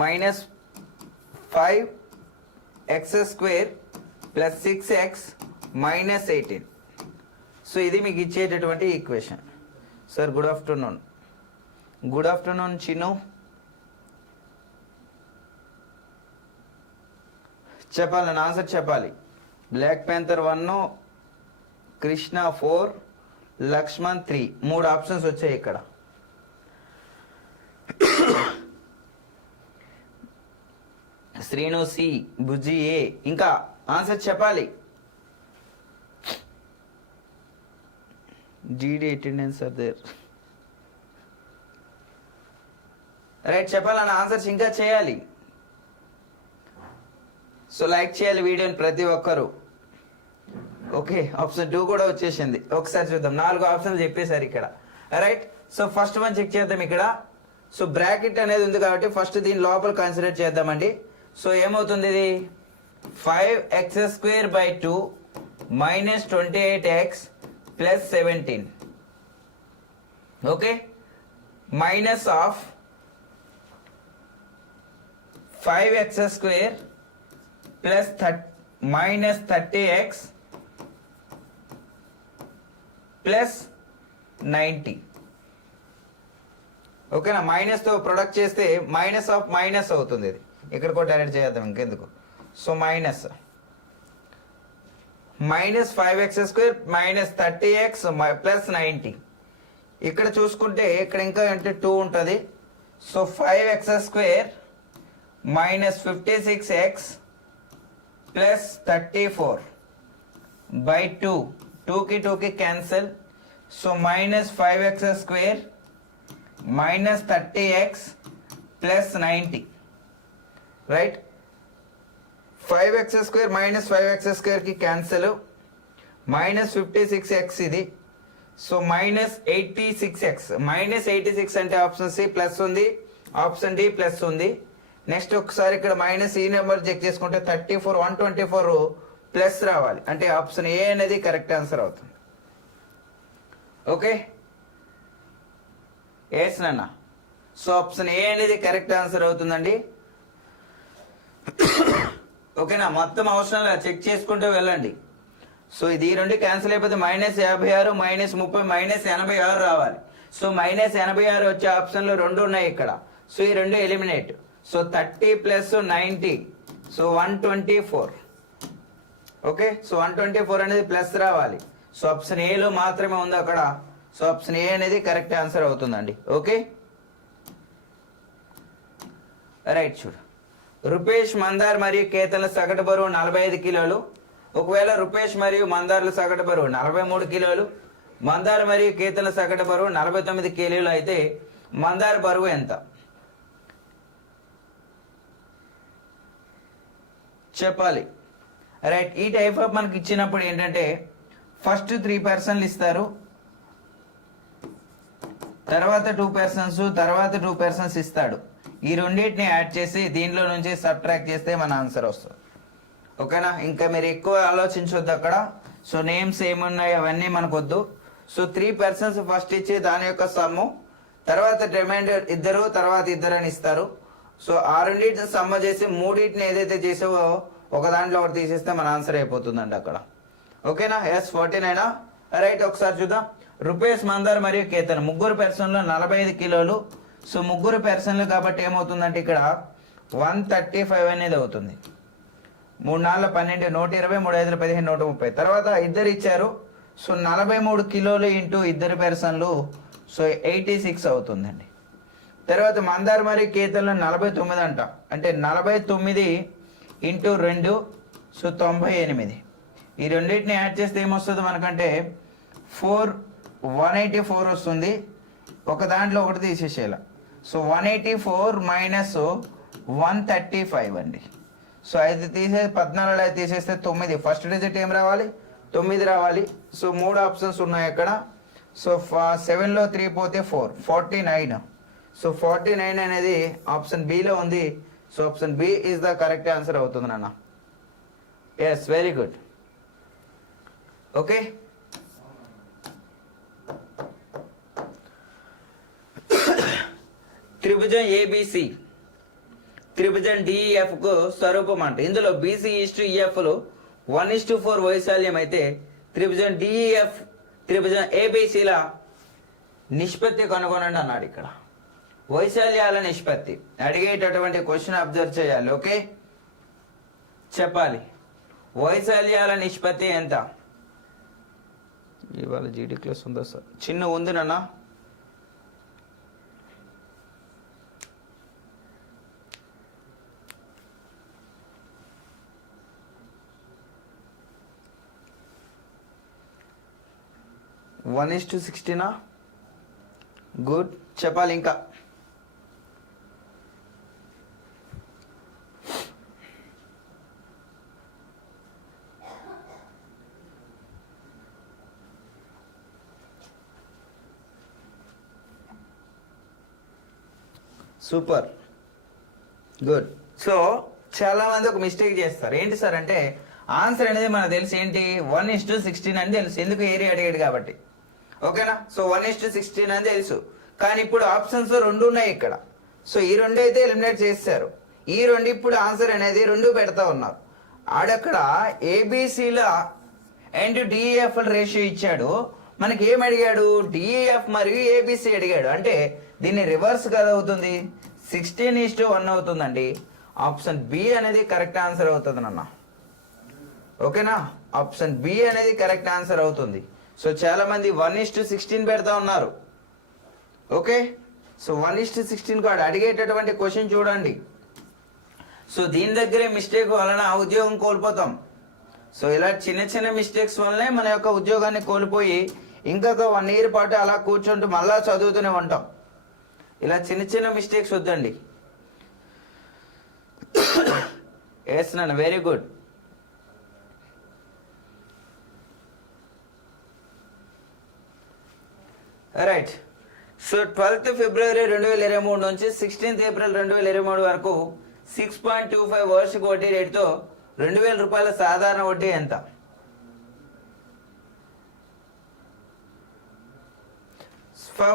Minus 5x square plus 6x minus 18. So ఇది మీకు ఇచ్చేటటువంటి equation. Sir good afternoon. Good afternoon Chinnu. చెప్పాలి, నా ఆన్సర్ చెప్పాలి. Black panther 1, Krishna 4, Laxman 3. 3 options వచ్చాయి ఇక్కడ. Srinu C, Bujji A. ఇంకా ఆన్సర్ చెప్పాలి. GD attendance are there. Right, చెప్పాలన్న ఆన్సర్స్ ఇంకా చేయాలి. సో లైక్ చేయాలి వీడియోని ప్రతి ఒక్కరు. ఓకే, ఆప్షన్ 2 కూడా వచ్చేసింది. ఒకసారి చూద్దాం. 4 ఆప్షన్లు చెప్పేశారు ఇక్కడ. Right, so first one check చేద్దాం ఇక్కడ. సో బ్రాకెట్ అనేది ఉంది కాబట్టి ఫస్ట్ దీని లోపల కన్సిడర్ చేద్దామండి. సో ఏమవుతుంది ఇది, 5x square by 2 minus 28x plus 17. Okay, minus of 5x square plus minus 30x plus 90. ఓకేనా? మైనస్తో ప్రొడక్ట్ చేస్తే మైనస్ ఆఫ్ మైనస్ అవుతుంది. ఇది ఇక్కడ కూడా డైరెక్ట్ చేద్దాం, ఇంకెందుకు. So minus 5x square minus 30x plus 90. ఇక్కడ చూసుకుంటే ఇక్కడ ఇంకా అంటే 2 ఉంటుంది. So 5x square minus 56x plus 34 by 2. 2కి 2కి cancel. So minus 5x square minus 30x plus 90. Right, 5x square minus 5x స్క్వేర్కి క్యాన్సిల్. మైనస్ 56x ఇది. So minus 86x. మైనస్ 86 అంటే ఆప్షన్ సి ప్లస్ ఉంది, ఆప్షన్ డి ప్లస్ ఉంది. Next ఒకసారి ఇక్కడ minus ఈ నెంబర్ చెక్ చేసుకుంటే 34 124 ప్లస్ రావాలి, అంటే ఆప్షన్ ఏ అనేది కరెక్ట్ ఆన్సర్ అవుతుంది. ఓకే, ఎస్ నాన్న. సో ఆప్షన్ ఏ అనేది కరెక్ట్ ఆన్సర్ అవుతుందండి. ఓకేనా? మొత్తం అవసరం లేదు, చెక్ చేసుకుంటూ వెళ్ళండి. సో ఇది 2 క్యాన్సిల్ అయిపోతే మైనస్ 56 మైనస్ 30 మైనస్ 86 రావాలి. సో మైనస్ 86 వచ్చే ఆప్షన్లు 2 ఉన్నాయి ఇక్కడ. సో ఈ 2 eliminate. So 30 plus 90, so 124. Okay, so 124 అనేది ప్లస్ రావాలి. సో ఆప్షన్ ఏలో మాత్రమే ఉంది అక్కడ. సో ఆప్షన్ ఏ అనేది కరెక్ట్ ఆన్సర్ అవుతుందండి. Okay, right. చూడు, రూపేష్, మందార్ మరియు కేతన్ల సగటు బరువు 45 కిలోలు. ఒకవేళ రూపేష్ మరియు మందార్ల సగటు బరువు 43 కిలోలు మందార మరియు కేతన సగటు బరువు 49 కేజీలు అయితే మందార బరువు ఎంత? చెప్పాలి. రైట్, ఈ టైప్ ఆఫ్ మనకి ఇచ్చినప్పుడు ఏంటంటే ఫస్ట్ 3 పర్సన్లు ఇస్తారు, తర్వాత 2 పర్సన్స్, తర్వాత 2 పర్సన్స్ ఇస్తాడు. ఈ రెండింటిని యాడ్ చేసి దీనిలో నుంచి సబ్ట్రాక్ట్ చేస్తే మన ఆన్సర్ వస్తుంది. ఓకేనా? ఇంకా మీరు ఎక్కువ ఆలోచించొద్దు అక్కడ. సో నేమ్స్ ఏమున్నాయి అవన్నీ మనకు వద్దు. సో 3 పర్సన్స్ ఫస్ట్ ఇచ్చి దాని యొక్క సమ్ము, తర్వాత రిమైండర్ ఇద్దరు, తర్వాత ఇద్దరు అని ఇస్తారు. సో ఆ రెండింటిని సమ్మ చేసి మూడింటిని ఏదైతే చేసావో ఒక దాంట్లో ఒకటి తీసేస్తే మన ఆన్సర్ అయిపోతుందండి అక్కడ. ఓకేనా? ఎస్ 49. రైట్, ఒకసారి చూద్దాం. రూపేష్, మందార్ మరియు కేతన్ ముగ్గురు పర్సన్లు 45 కిలోలు. సో ముగ్గురు పర్సన్లు కాబట్టి ఏమవుతుందంటే ఇక్కడ 135 అనేది అవుతుంది. 3 4 12, 120, 3 5 15, 130. తర్వాత ఇద్దరు ఇచ్చారు. సో 43 కిలోలు ఇంటూ ఇద్దరు పర్సన్లు, సో 86 అవుతుందండి. తర్వాత మందార్ మరియు కేతన్లు 49 అంట, అంటే 49 ఇంటూ 2, సో 98. ఈ రెండింటిని యాడ్ చేస్తే ఏమొస్తుంది మనకంటే 184 వస్తుంది. ఒక దాంట్లో ఒకటి తీసేసేలా. సో 184 మైనస్ 135 అండి. సో 5 తీసేసి 14 5 తీసేస్తే 9. ఫస్ట్ డిజిట్ ఏం రావాలి? 9 రావాలి. సో 3 ఆప్షన్స్ ఉన్నాయి అక్కడ. సో 7లో 3 పోతే 4, 49. సో 49 అనేది ఆప్షన్ బిలో ఉంది. So option B is the correct answer అవుతుంది నాన్న. Yes, very good. ఓకే, త్రిభుజం ఏబిసి త్రిభుజం డిఈఎఫ్ కు స్వరూపం అంట. ఇందులో బీసీ ఈస్టు ఈఎఫ్లు 1:4 వైశాల్యం అయితే త్రిభుజం డిఈఎఫ్ త్రిభుజం ఏబిసిల నిష్పత్తి కనుగొనండి అన్నాడు. ఇక్కడ వైశాల్యాల నిష్పత్తి అడిగేటటువంటి క్వశ్చన్ అబ్జర్వ్ చేయాలి. ఓకే, చెప్పాలి. వైశాల్యాల నిష్పత్తి ఎంత? ఇవాళ జీడీ క్లాస్ ఉందా సార్? చిన్న ఉంది నాన్న. వన్ 1:16. గుడ్, చెప్పాలి. ఇంకా సూపర్, గుడ్. సో చాలా మంది ఒక మిస్టేక్ చేస్తారు. ఏంటి సార్ అంటే ఆన్సర్ అనేది మనకు తెలుసు ఏంటి 1:16 అని తెలుసు, ఎందుకు ఏరియా అడిగాడు కాబట్టి. ఓకేనా? సో 1:16 అని తెలుసు. కానీ ఇప్పుడు ఆప్షన్స్ 2 ఉన్నాయి ఇక్కడ. సో ఈ 2 అయితే ఎలిమినేట్ చేస్తారు. ఈ 2 ఇప్పుడు ఆన్సర్ అనేది 2 పెడతా ఉన్నారు. ఆడక్కడ ఏబిసిల అండ్ డిఈఎఫ్ రేషియో ఇచ్చాడు. మనకి ఏం అడిగాడు? డిఈఎఫ్ మరియు ఏబిసి అడిగాడు. అంటే దీన్ని రివర్స్ కదా అవుతుంది, 16:1 అవుతుందండి. ఆప్షన్ బి అనేది కరెక్ట్ ఆన్సర్ అవుతుంది నాన్న. ఓకేనా? ఆప్షన్ బి అనేది కరెక్ట్ ఆన్సర్ అవుతుంది. సో చాలా మంది 1:16 పెడతా ఉన్నారు. ఓకే, సో 1:16 కాదు అడిగేటటువంటి క్వశ్చన్ చూడండి. సో దీని దగ్గరే మిస్టేక్ వలన ఉద్యోగం కోల్పోతాం. సో ఇలా చిన్న చిన్న మిస్టేక్స్ వల్లనే మన యొక్క ఉద్యోగాన్ని కోల్పోయి ఇంకొక 1 ఇయర్ పాటు అలా కూర్చుంటూ మళ్ళా చదువుతూనే ఉంటాం. ఇలా చిన్న చిన్న మిస్టేక్స్ వద్దండి. ఎస్ నాన్న, very good. Right. So 12th ఫిబ్రవరి 2023 నుంచి 16th ఏప్రిల్ 2023 వరకు 6.25 వార్షిక వడ్డీ రేటుతో 2,000 రూపాయల సాధారణ వడ్డీ ఎంత?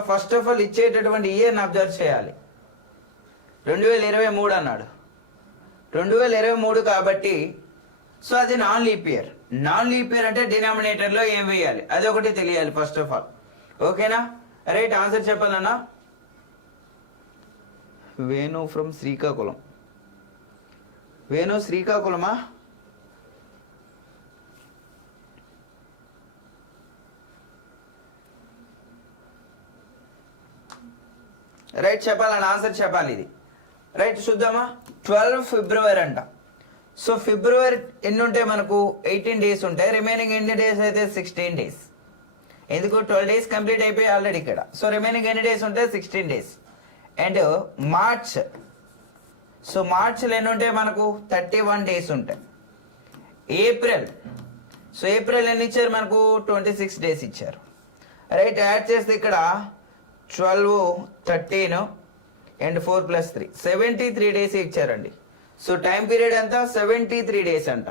ఫస్ట్ ఆఫ్ ఆల్ ఇచ్చేటటువంటి ఇయర్ని అబ్జర్వ్ చేయాలి. 2023 అన్నాడు. 2023 కాబట్టి సో అది non leap year. Non leap year అంటే డినామినేటర్లో ఏం వేయాలి అది ఒకటి తెలియాలి ఫస్ట్ ఆఫ్ ఆల్. ఓకేనా? రైట్, ఆన్సర్ చెప్పాలన్నా. వేణు ఫ్రమ్ శ్రీకాకుళం. వేణు శ్రీకాకుళమా? రైట్, చెప్పాలన్న ఆన్సర్ చెప్పాలి ఇది. రైట్, చూద్దామా. 12 ఫిబ్రవరి అంట. సో ఫిబ్రవరి ఎన్ని ఉంటాయి మనకు? 18 డేస్ ఉంటాయి. రిమైనింగ్ ఎన్ని డేస్ అయితే 16 డేస్. ఎందుకు 12 days కంప్లీట్ అయిపోయి ఆల్రెడీ ఇక్కడ. సో రిమైనింగ్ ఎన్ని డేస్ ఉంటాయి? 16 days. అండ్ మార్చ్, సో మార్చ్లో ఎన్ని ఉంటాయి మనకు? 31 days ఉంటాయి. ఏప్రిల్, సో ఏప్రిల్ ఎన్ని ఇచ్చారు మనకు? 26 days ఇచ్చారు. రైట్, యాడ్ చేస్తే ఇక్కడ 12, 13 అండ్ 4 + 3 73 days ఇచ్చారండి. సో టైం పీరియడ్ ఎంత? 73 days అంట.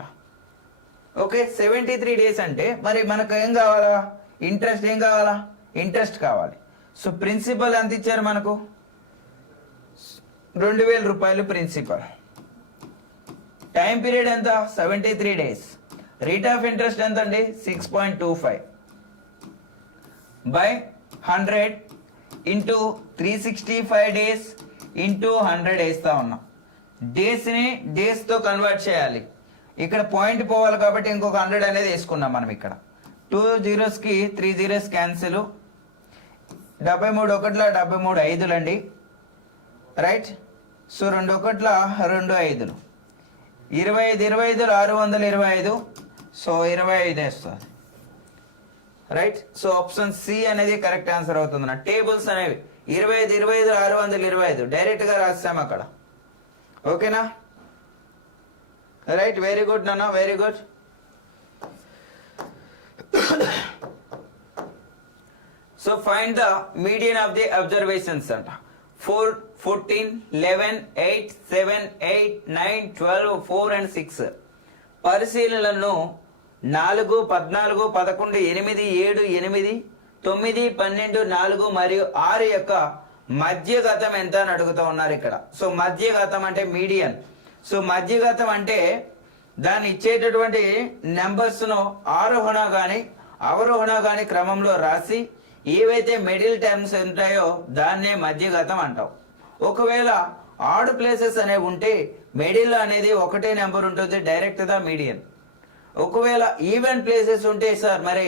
ఓకే, 73 days అంటే మరి మనకు ఏం కావాలా? ఇంట్రెస్ట్ ఏం కావాలా? ఇంట్రెస్ట్ కావాలి. సో ప్రిన్సిపల్ ఎంత ఇచ్చారు మనకు? 2000 రూపాయలు ప్రిన్సిపల్. టైం పీరియడ్ ఎంత? 73 days. రేట్ ఆఫ్ ఇంట్రెస్ట్ ఎంత అండి? 6.25 బై 100 ఇంటూ 365 days ఇంటూ 100 వేస్తా ఉన్నాం. డేస్ని డేస్తో కన్వర్ట్ చేయాలి. ఇక్కడ పాయింట్ పోవాలి కాబట్టి ఇంకొక 100 అనేది వేసుకున్నాం మనం. ఇక్కడ 2 zeros కి 3 zeros క్యాన్సిల్. 73 ఒకట్ల 73 ఐదులు అండి. రైట్, సో 2 ఒకట్ల 2 ఐదులు. 25 25 625. సో 25 వేస్తుంది. రైట్, సో ఆప్షన్ సి అనేది కరెక్ట్ ఆన్సర్ అవుతుంది. నా టేబుల్స్ అనేవి 25 25 625 డైరెక్ట్గా రాస్తాం అక్కడ. ఓకేనా? రైట్, వెరీ గుడ్ నాన్న, very good. So find the median of the observations అంట. 4, 14, 11, 8, 7, 8, 9, 12, 4 and 6 పరిశీలనలను 4, 14, 11, 8, 7, 8, 9, 12, 4 మరియు 6 యొక్క మధ్యగతం ఎంత అని అడుగుతూ ఉన్నారు ఇక్కడ. సో మధ్యగతం అంటే మీడియన్. సో మధ్యగతం అంటే దాన్ని ఇచ్చేటటువంటి నెంబర్స్ను ఆరోహణ కానీ అవరోహణ కానీ క్రమంలో రాసి ఏవైతే మిడిల్ టర్మ్స్ ఉంటాయో దాన్నే మధ్యగతం అంటాం. ఒకవేళ ఆడ్ ప్లేసెస్ అనేవి ఉంటే మిడిల్ అనేది ఒకటే నెంబర్ ఉంటుంది, డైరెక్ట్ ద మీడియన్. ఒకవేళ ఈవెన్ ప్లేసెస్ ఉంటే సార్ మరి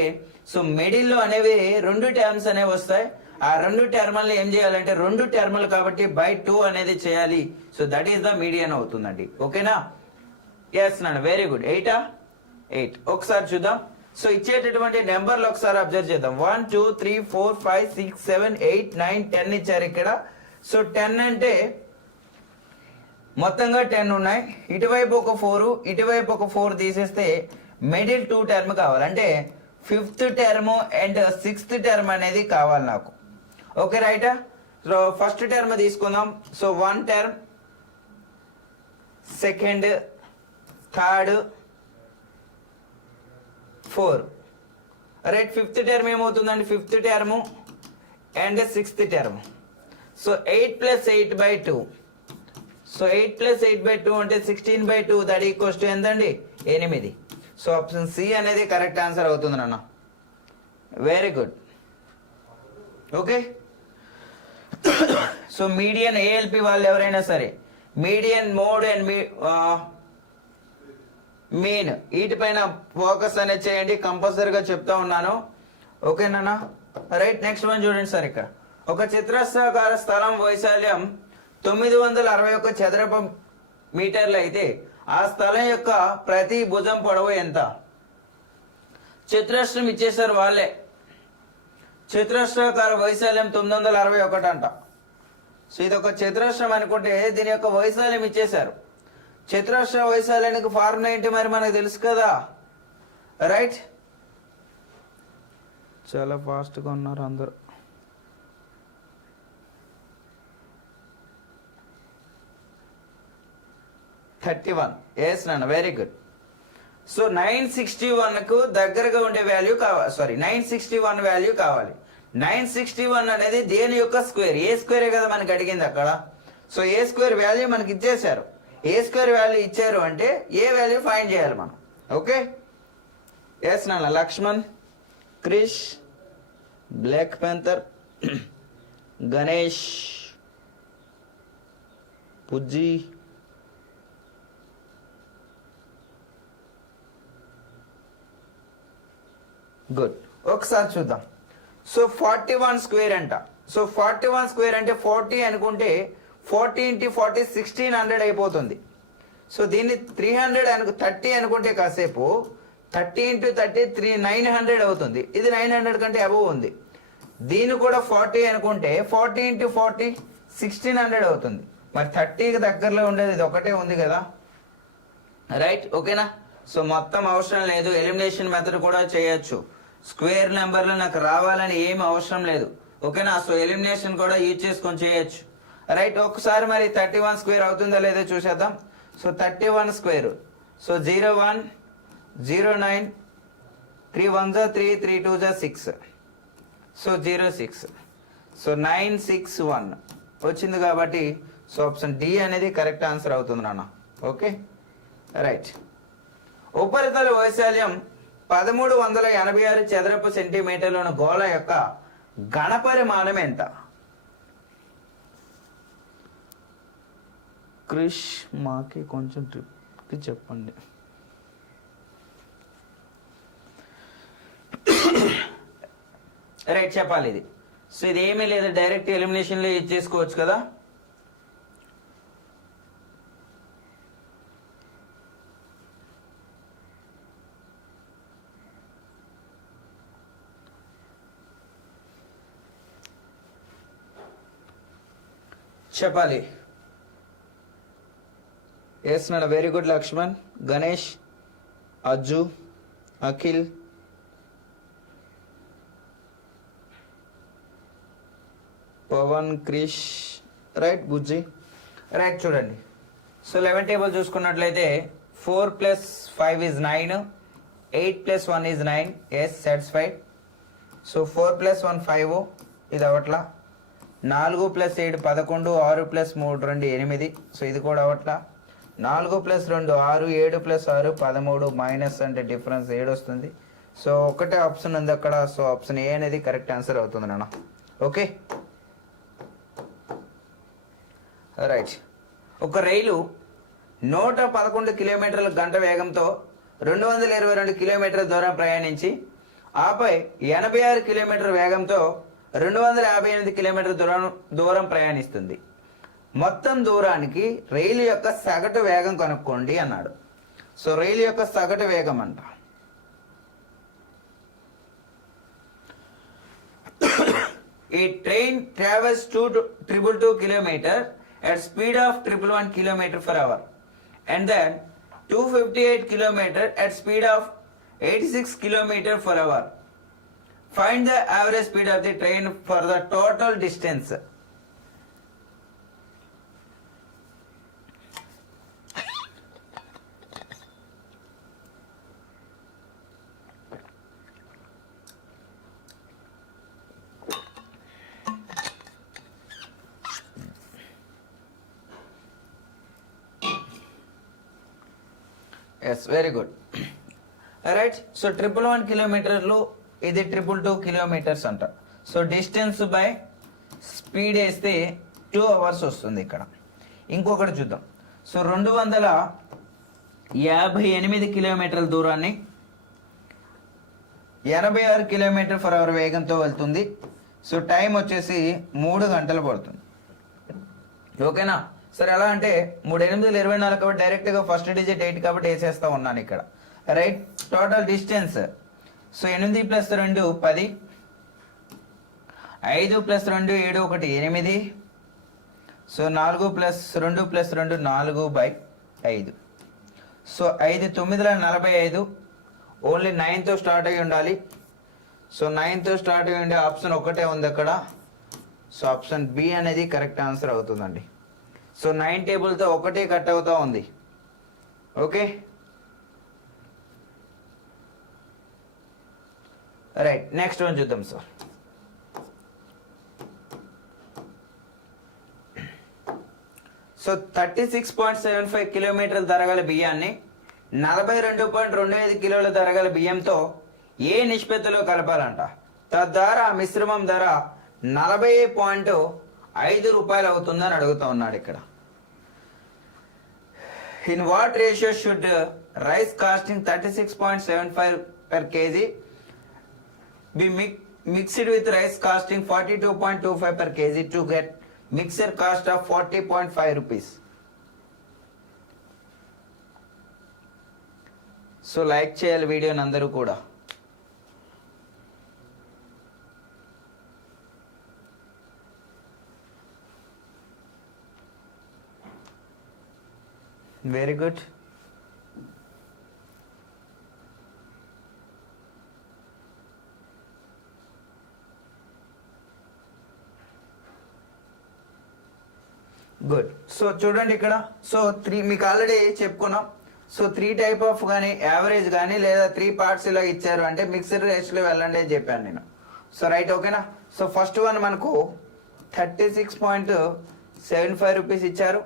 సో మిడిల్లో అనేవి 2 టర్మ్స్ అనేవి వస్తాయి. ఆ 2 టర్మల్ని ఏం చేయాలంటే 2 టర్మల్ కాబట్టి బై 2 అనేది చేయాలి. So that is the median అవుతుందండి. ఓకేనా? ఎస్ నాన్న, వెరీ గుడ్. 8 ఒకసారి చూద్దాం. సో ఇచ్చేటటువంటి నెంబర్లు ఒకసారి అబ్జర్వ్ చేద్దాం. 1 2 3 4 5 6 7 8 9 10 ఇచ్చారు ఇక్కడ. సో 10 అంటే మొత్తంగా 10 ఉన్నాయి. ఇటువైపు ఒక 4, ఇటువైపు ఒక 4 తీసేస్తే మిడిల్ 2 టర్మ్ కావాలి. అంటే 5th term and 6th term అనేది కావాలి నాకు. ఓకే రైటా? సో ఫస్ట్ టర్మ్ తీసుకుందాం. So 1 term, second, third, 4. Right, 5th term ఏమవుతుందండి? 5th term and 6th term. So 8 + 8 / 2. So 8 + 8 / 2 అంటే 16/2. దట్ ఈక్వల్స్ టు ఎంతండి? 8. సో ఆప్షన్ సి అనేది కరెక్ట్ ఆన్సర్ అవుతుంది నాన్న. Very good. Okay, so median ALP వాళ్ళు ఎవరైనా సరే మీడియన్, మోడ్ అండ్ మీన్ వీటిపైన ఫోకస్ అనేది చేయండి, కంపల్సరీగా చెప్తా ఉన్నాను. ఓకేనా? రైట్, నెక్స్ట్ వన్ చూడండి సార్. ఇక్కడ ఒక చతురస్రాకార స్థలం వైశాల్యం 961 చదరపు మీటర్లు అయితే ఆ స్థలం యొక్క ప్రతి భుజం పొడవు ఎంత? చతురస్రం ఇచ్చేసారు వాళ్ళే. చతురస్రాకార వైశాల్యం 961 అంట. సో ఇది ఒక చతురస్రం అనుకుంటే దీని యొక్క వైశాల్యం ఇచ్చేశారు. చతురస్ర వైశాల్యానికి ఫార్ములా ఏంటి మరి మనకు తెలుసు కదా. రైట్, చాలా ఫాస్ట్గా ఉన్నారు అందరూ. ఎస్ నాన్న, వెరీ గుడ్. సో 961కు దగ్గరగా ఉండే వాల్యూ కావాలి. సారీ, 961 వాల్యూ కావాలి. 961 అనేది దేని యొక్క స్క్వేర్? ఏ స్క్వేరే కదా మనకి అడిగింది అక్కడ. సో ఏ స్క్వేర్ వాల్యూ మనకి ఇచ్చేసారు. ఏ స్క్వేర్ వాల్యూ ఇచ్చారు అంటే ఏ వాల్యూ ఫైండ్ చేయాలి మనం. ఓకే, ఎస్ నాన్న. Laxman, Krish, black panther, Ganesh, Pujji, good. ఒకసారి చూద్దాం. సో 41 స్క్వేర్ అంట. సో 41 స్క్వేర్ అంటే 40 అనుకుంటే 40 × 40 1600 అయిపోతుంది. సో దీన్ని 30 అనుకుంటే కాసేపు 30 ఇంటూ 30 900 అవుతుంది. ఇది 900 కంటే అబవ్ ఉంది. దీన్ని కూడా 40 అనుకుంటే 40 ఇంటూ 40 1600 అవుతుంది. మరి 30కి దగ్గరలో ఉండేది ఇది ఒకటే ఉంది కదా, రైట్? ఓకేనా? సో మొత్తం అవసరం లేదు, ఎలిమినేషన్ మెథడ్ కూడా చేయొచ్చు. స్క్వేర్ నెంబర్లు నాకు రావాలని ఏమి అవసరం లేదు, ఓకేనా? సో ఎలిమినేషన్ కూడా యూజ్ చేసుకొని చేయొచ్చు, రైట్? ఒకసారి మరి 31 స్క్వేర్ అవుతుందా లేదో చూసేద్దాం. So 31 square, so 01 09 3 1 3 3 2 6, so 06, so 961 వచ్చింది కాబట్టి సో ఆప్షన్ డి అనేది కరెక్ట్ ఆన్సర్ అవుతుంది నాన్న. Okay, right. ఉపరితల వైశాల్యం 1386 చదరపు సెంటీమీటర్ల గోళ యొక్క ఘనపరిమాణం ఎంత? క్రిష్ మాకి కొంచెం ట్రిప్కి చెప్పండి. రైట్, చెప్పాలి ఇది. సో ఇది ఏమీ లేదు, డైరెక్ట్ ఎలిమినేషన్లో యూజ్ చేసుకోవచ్చు కదా. చెప్పాలి. ఎస్ నాన్న, very good Laxman, Ganesh, Ajju, Akhil, Pavan, Krish, right. Bujji, right. చూడండి, సో 11 టేబుల్ చూసుకున్నట్లయితే 4 + 5 = 9, 8 + 1 = 9. Yes, satisfied. సో 4 + 1 5, ఇది అవట్లా. 4 + 7 11, 6 + 3 2 8, సో ఇది కూడా అవట్లా. 4 + 2 6, 7 + 6 13, మైనస్ అంటే డిఫరెన్స్ 7 వస్తుంది. సో ఒకటే ఆప్షన్ ఉంది అక్కడ, సో ఆప్షన్ ఏ అనేది కరెక్ట్ ఆన్సర్ అవుతుంది నాన్న. Okay, right. ఒక రైలు 111 కిలోమీటర్ల గంట వేగంతో 222 కిలోమీటర్ల దూరం ప్రయాణించి ఆపై 86 కిలోమీటర్ల వేగంతో 258 కిలోమీటర్ల దూరం ప్రయాణిస్తుంది. మొత్తం దూరానికి రైలు యొక్క సగటు వేగం కనుక్కోండి అన్నాడు. సో రైలు యొక్క సగటు వేగం అంట. A train travels 222 kilometer at speed of 111 km/h and then 258 km at speed of 86 km/h. Find the average speed of the train for the total distance. Yes, very good, right. So 111 కిలోమీటర్లు, ఇది 222 kilometres అంట. So distance by speed వేస్తే 2 hours వస్తుంది ఇక్కడ. ఇంకొకటి చూద్దాం. So 258 కిలోమీటర్ల దూరాన్ని 86 km/h వేగంతో వెళ్తుంది. సో టైం వచ్చేసి 3 గంటలు పడుతుంది. ఓకేనా? సరే, ఎలా అంటే 3 8 24 కాబట్టి డైరెక్ట్గా ఫస్ట్ డిజిట్ 8 కాబట్టి వేసేస్తా ఉన్నాను ఇక్కడ, right. Total distance, so 8 + 2 10, 5 + 2 7 1 8, so 4 + 2 + 2 4/5. So 5 9 45, only 9తో start అయ్యి ఉండాలి. సో 9తో స్టార్ట్ అయ్యి ఉండే ఆప్షన్ ఒకటే ఉంది అక్కడ. సో ఆప్షన్ బి అనేది కరెక్ట్ ఆన్సర్ అవుతుందండి. సో 9 టేబుల్తో ఒకటే కట్ అవుతా ఉంది. Okay, right. నెక్స్ట్ వన్ చూద్దాం సార్. సో 36.75 కిలోమీటర్ల ధరగల బియ్యాన్ని 42.25 కిలోల ధరగల బియ్యంతో ఏ నిష్పత్తిలో కలపాలంట? తద్వారా ఆ మిశ్రమం ధర 40.5 రూపాయలు అవుతుందని అడుగుతా ఉన్నాడు ఇక్కడ. In what ratio should rice costing 36.75 per kg be mixed with rice costing 42.25 per kg to get mixer cost of 40.5 rupees. So like చేయాలి వీడియోని అందరూ కూడా. Very good. గుడ్. సో చూడండి ఇక్కడ, సో 3 మీకు ఆల్రెడీ చెప్పుకున్నాం. సో 3 టైప్ ఆఫ్ కానీ average కానీ లేదా 3 పార్ట్స్ ఇలా ఇచ్చారు అంటే మిక్స్డ్ రేట్స్లో వెళ్ళండి అని చెప్పాను నేను. సో రైట్, ఓకేనా. సో ఫస్ట్ వన్ మనకు 36.75 రూపీస్ ఇచ్చారు,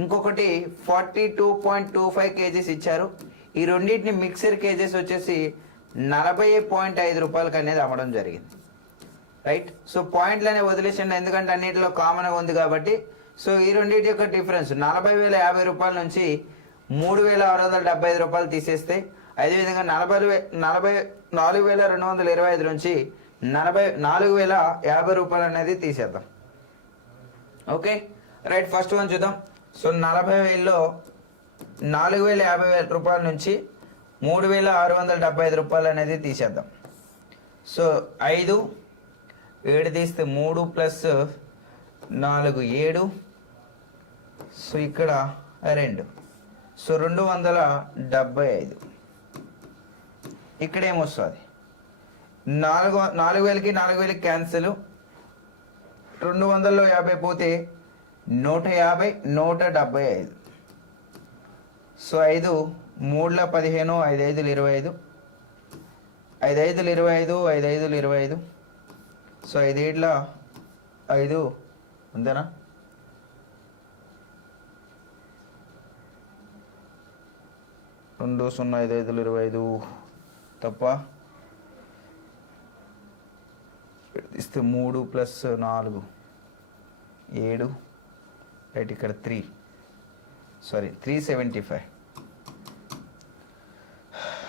ఇంకొకటి 42.25 కేజీస్ ఇచ్చారు. ఈ రెండింటిని మిక్సర్ కేజెస్ వచ్చేసి 40.5 రూపాయలకి అనేది అమ్మడం జరిగింది. రైట్. సో పాయింట్లు అనేవి వదిలేసండి ఎందుకంటే అన్నింటిలో కామన్గా ఉంది కాబట్టి. సో ఈ రెండింటి యొక్క డిఫరెన్స్ 40,050 రూపాయల నుంచి 3,675 రూపాయలు తీసేస్తే, అదేవిధంగా 44,225 నుంచి 44,050 రూపాయలు అనేది తీసేద్దాం. Okay right. ఫస్ట్ వన్ చూద్దాం. సో 40,000లో 4,50 రూపాయల నుంచి 3,675 రూపాయలు అనేది తీసేద్దాం. సో 5 7 తీస్తే 3 + 4 7. సో ఇక్కడ 2. సో 275. ఇక్కడ ఏమొస్తుంది? 4,000కి 4,000కి క్యాన్సిల్. 200లో 50 పోతే 150, 175. సో 5 3 15, 5 5 25, 5 5 25, 5 5 25. సో 5 7 5 అంతేనా? 2 0 5 5 25 తప్ప. ఇస్తే 3 + 4 7. రైట్. ఇక్కడ 375. 5 7 35,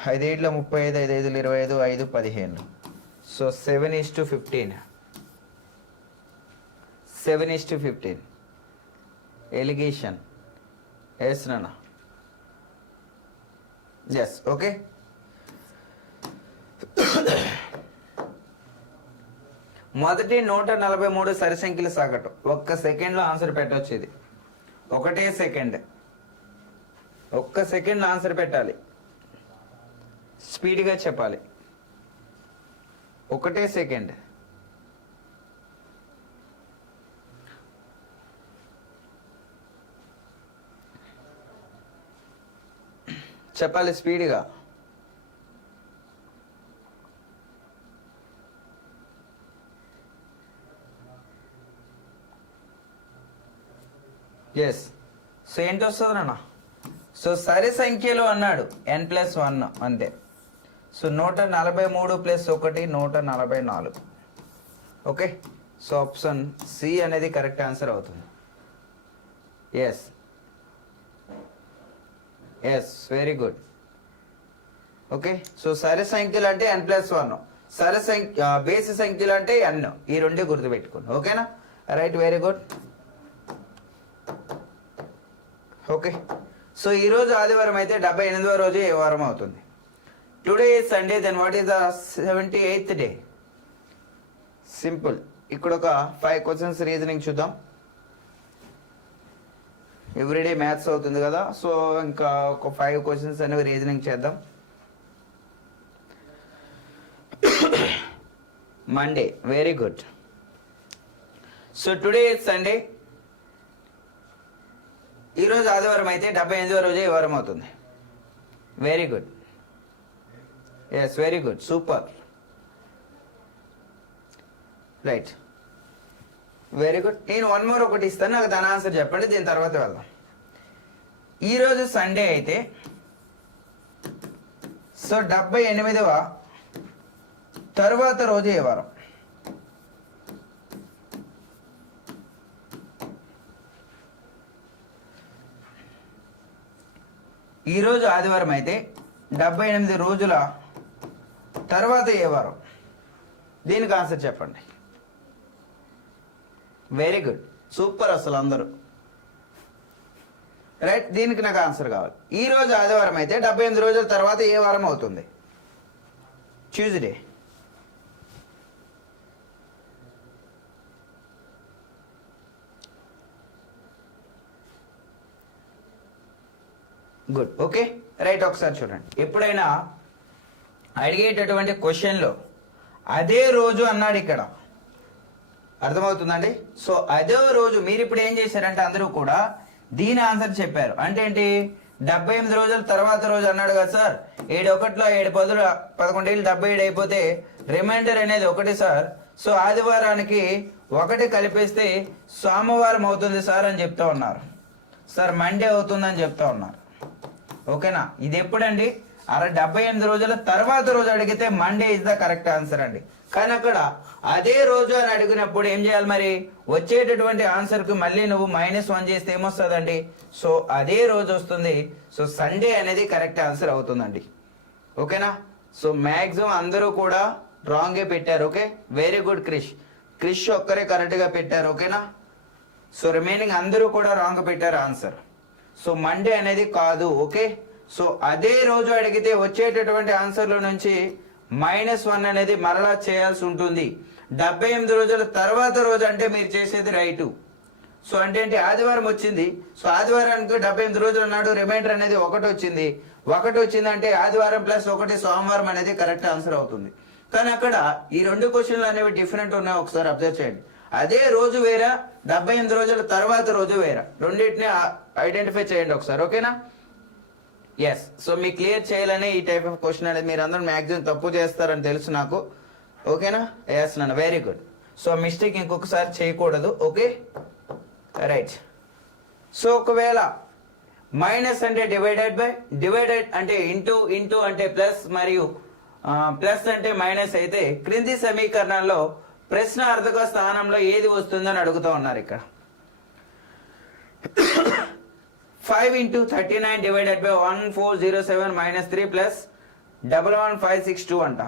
5 5 25, 5 15. సో 7:15. 7:15 ఎలిగేషన్. ఎస్ నాన్న, ఎస్. ఓకే. మొదటి 143 సరి సంఖ్యల సగటు. ఒక్క సెకండ్లో ఆన్సర్ పెట్టవచ్చు. ఇది ఒకటే సెకండ్, ఒక్క సెకండ్లో ఆన్సర్ పెట్టాలి. స్పీడ్గా చెప్పాలి. ఒకటే సెకండ్. చెప్పాలి స్పీడ్గా. ఎస్. సో ఏంటి వస్తుంది నాన్న? సో సరి సంఖ్యలో అన్నాడు n+1 అంతే. So 143 + 1 144. Okay. So option C అనేది కరెక్ట్ ఆన్సర్ అవుతుంది. Yes, yes, very good. Okay. So సరి సంఖ్యలు అంటే n+1, సరి సంఖ్య బేసి సంఖ్యలు అంటే n. ఈ రెండే గుర్తుపెట్టుకోండి. ఓకేనా? Right, very good. Okay. So ఈరోజు ఆదివారం అయితే 78వ రోజు ఏ వారం అవుతుంది? Today is Sunday, then what is the 78th day? Simple. ఇక్కడ ఒక 5 క్వశ్చన్స్ రీజనింగ్ చూద్దాం. ఎవ్రీడే మ్యాథ్స్ అవుతుంది కదా, సో ఇంకా ఒక 5 క్వశ్చన్స్ అనేవి రీజనింగ్ చేద్దాం. Monday, very good. So today is Sunday, ఈరోజు ఆదివారం అయితే 78వ రోజు ఏ వారం అవుతుంది? Very good. Yes, very good, super. Right, very good. నేను 1 more ఒకటి ఇస్తాను, నాకు దాని ఆన్సర్ చెప్పండి, దీని తర్వాత వెళ్దాం. ఈరోజు సండే అయితే సో 78వ తర్వాత రోజు ఏ వారం? ఈరోజు ఆదివారం అయితే 78 రోజుల తర్వాత ఏ వారం? దీనికి ఆన్సర్ చెప్పండి. Very good, super. అసలు అందరూ రైట్, దీనికి నాకు ఆన్సర్ కావాలి. ఈ రోజు ఆదివారం అయితే 78 రోజుల తర్వాత ఏ వారం అవుతుంది? ట్యూస్డే. Good, okay right. ఒకసారి చూడండి, ఎప్పుడైనా అడిగేటటువంటి క్వశ్చన్లో అదే రోజు అన్నాడు ఇక్కడ, అర్థమవుతుందండి? సో అదే రోజు మీరు ఇప్పుడు ఏం చేశారంటే అందరూ కూడా దీని ఆన్సర్ చెప్పారు. అంటే ఏంటి? 78 రోజుల తర్వాత రోజు అన్నాడు కదా సార్. 7 ఒకటిలో 7 10 11 77 అయిపోతే రిమైండర్ అనేది 1 సార్. సో ఆదివారానికి 1 కలిపేస్తే సోమవారం అవుతుంది సార్ అని చెప్తా ఉన్నారు. సార్ మండే అవుతుందని చెప్తా ఉన్నారు. ఓకేనా? ఇది ఎప్పుడండి? 78 రోజుల తర్వాత రోజు అడిగితే Monday is the correct answer అండి. కానీ అక్కడ అదే రోజు అని అడిగినప్పుడు ఏం చేయాలి మరి? వచ్చేటటువంటి ఆన్సర్ కు మళ్ళీ నువ్వు -1 చేస్తే ఏమొస్తుందండి? సో అదే రోజు వస్తుంది. సో సండే అనేది కరెక్ట్ ఆన్సర్ అవుతుందండి. ఓకేనా? సో మ్యాక్సిమం అందరూ కూడా రాంగే పెట్టారు. ఓకే, వెరీ గుడ్ క్రిష్ ఒక్కరే కరెక్ట్ గా పెట్టారు. ఓకేనా? సో రిమైనింగ్ అందరూ కూడా రాంగ్ పెట్టారు ఆన్సర్. సో మండే అనేది కాదు. ఓకే, సో అదే రోజు అడిగితే వచ్చేటటువంటి ఆన్సర్ల నుంచి -1 అనేది మరలా చేయాల్సి ఉంటుంది. 78 రోజుల తర్వాత రోజు అంటే మీరు చేసేది రైటు. సో అంటే ఏంటి? ఆదివారం వచ్చింది. సో ఆదివారానికి 78 రోజులు అన్నాడు, రిమైండర్ అనేది 1 వచ్చింది. 1 వచ్చిందంటే ఆదివారం +1 సోమవారం అనేది కరెక్ట్ ఆన్సర్ అవుతుంది. కానీ అక్కడ ఈ 2 క్వశ్చన్లు అనేవి డిఫరెంట్ ఉన్నాయి. ఒకసారి అబ్జర్వ్ చేయండి. అదే రోజు వేరా, 78 రోజుల తర్వాత రోజు వేరా, రెండింటిని ఐడెంటిఫై చేయండి ఒకసారి. ఓకేనా? ఎస్. సో మీకు క్లియర్ చేయాలని ఈ టైప్ ఆఫ్ క్వశ్చన్ అనేది మీరు అందరూ మ్యాక్సిమం తప్పు చేస్తారని తెలుసు నాకు. ఓకేనా? ఎస్ నాన్న, వెరీ గుడ్. సో మిస్టేక్ ఇంకొకసారి చేయకూడదు. Okay right. సో ఒకవేళ మైనస్ అంటే డివైడెడ్ అంటే ఇంటూ అంటే ప్లస్ మరియు ప్లస్ అంటే మైనస్ అయితే క్రింది సమీకరణంలో ప్రశ్న అర్థక స్థానంలో ఏది వస్తుందని అడుగుతూ ఉన్నారు ఇక్కడ. 5 × 39 డివైడెడ్ బై 1407 - 3 ప్లస్ 11562 అంట.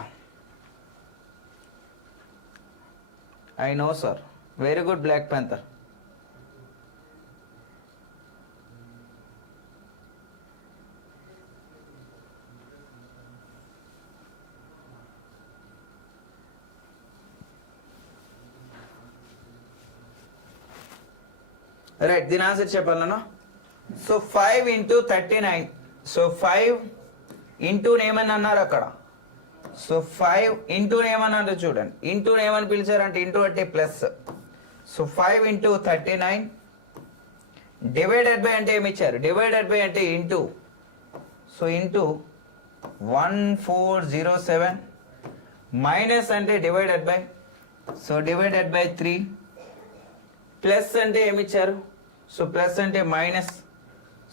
I know sir, very good black panther. Right, దీని ఆన్సర్ చెప్పాలన్నా. సో 5 × 39. సో 5 ఇంటూ ఏమని అన్నారు అక్కడ? సో 5 ఇంటూ ఏమన్నారు చూడండి. ఇంటూ ఏమని పిలిచారంటే ఇంటూ అంటే ప్లస్. సో 5 × 39 డివైడెడ్ బై అంటే ఏమి ఇచ్చారు? డివైడెడ్ బై అంటే ఇంటూ. సో ఇంటూ 1407 మైనస్ అంటే divided by. So divided by 3 plus అంటే ఏమి ఇచ్చారు? సో ప్లస్ అంటే మైనస్.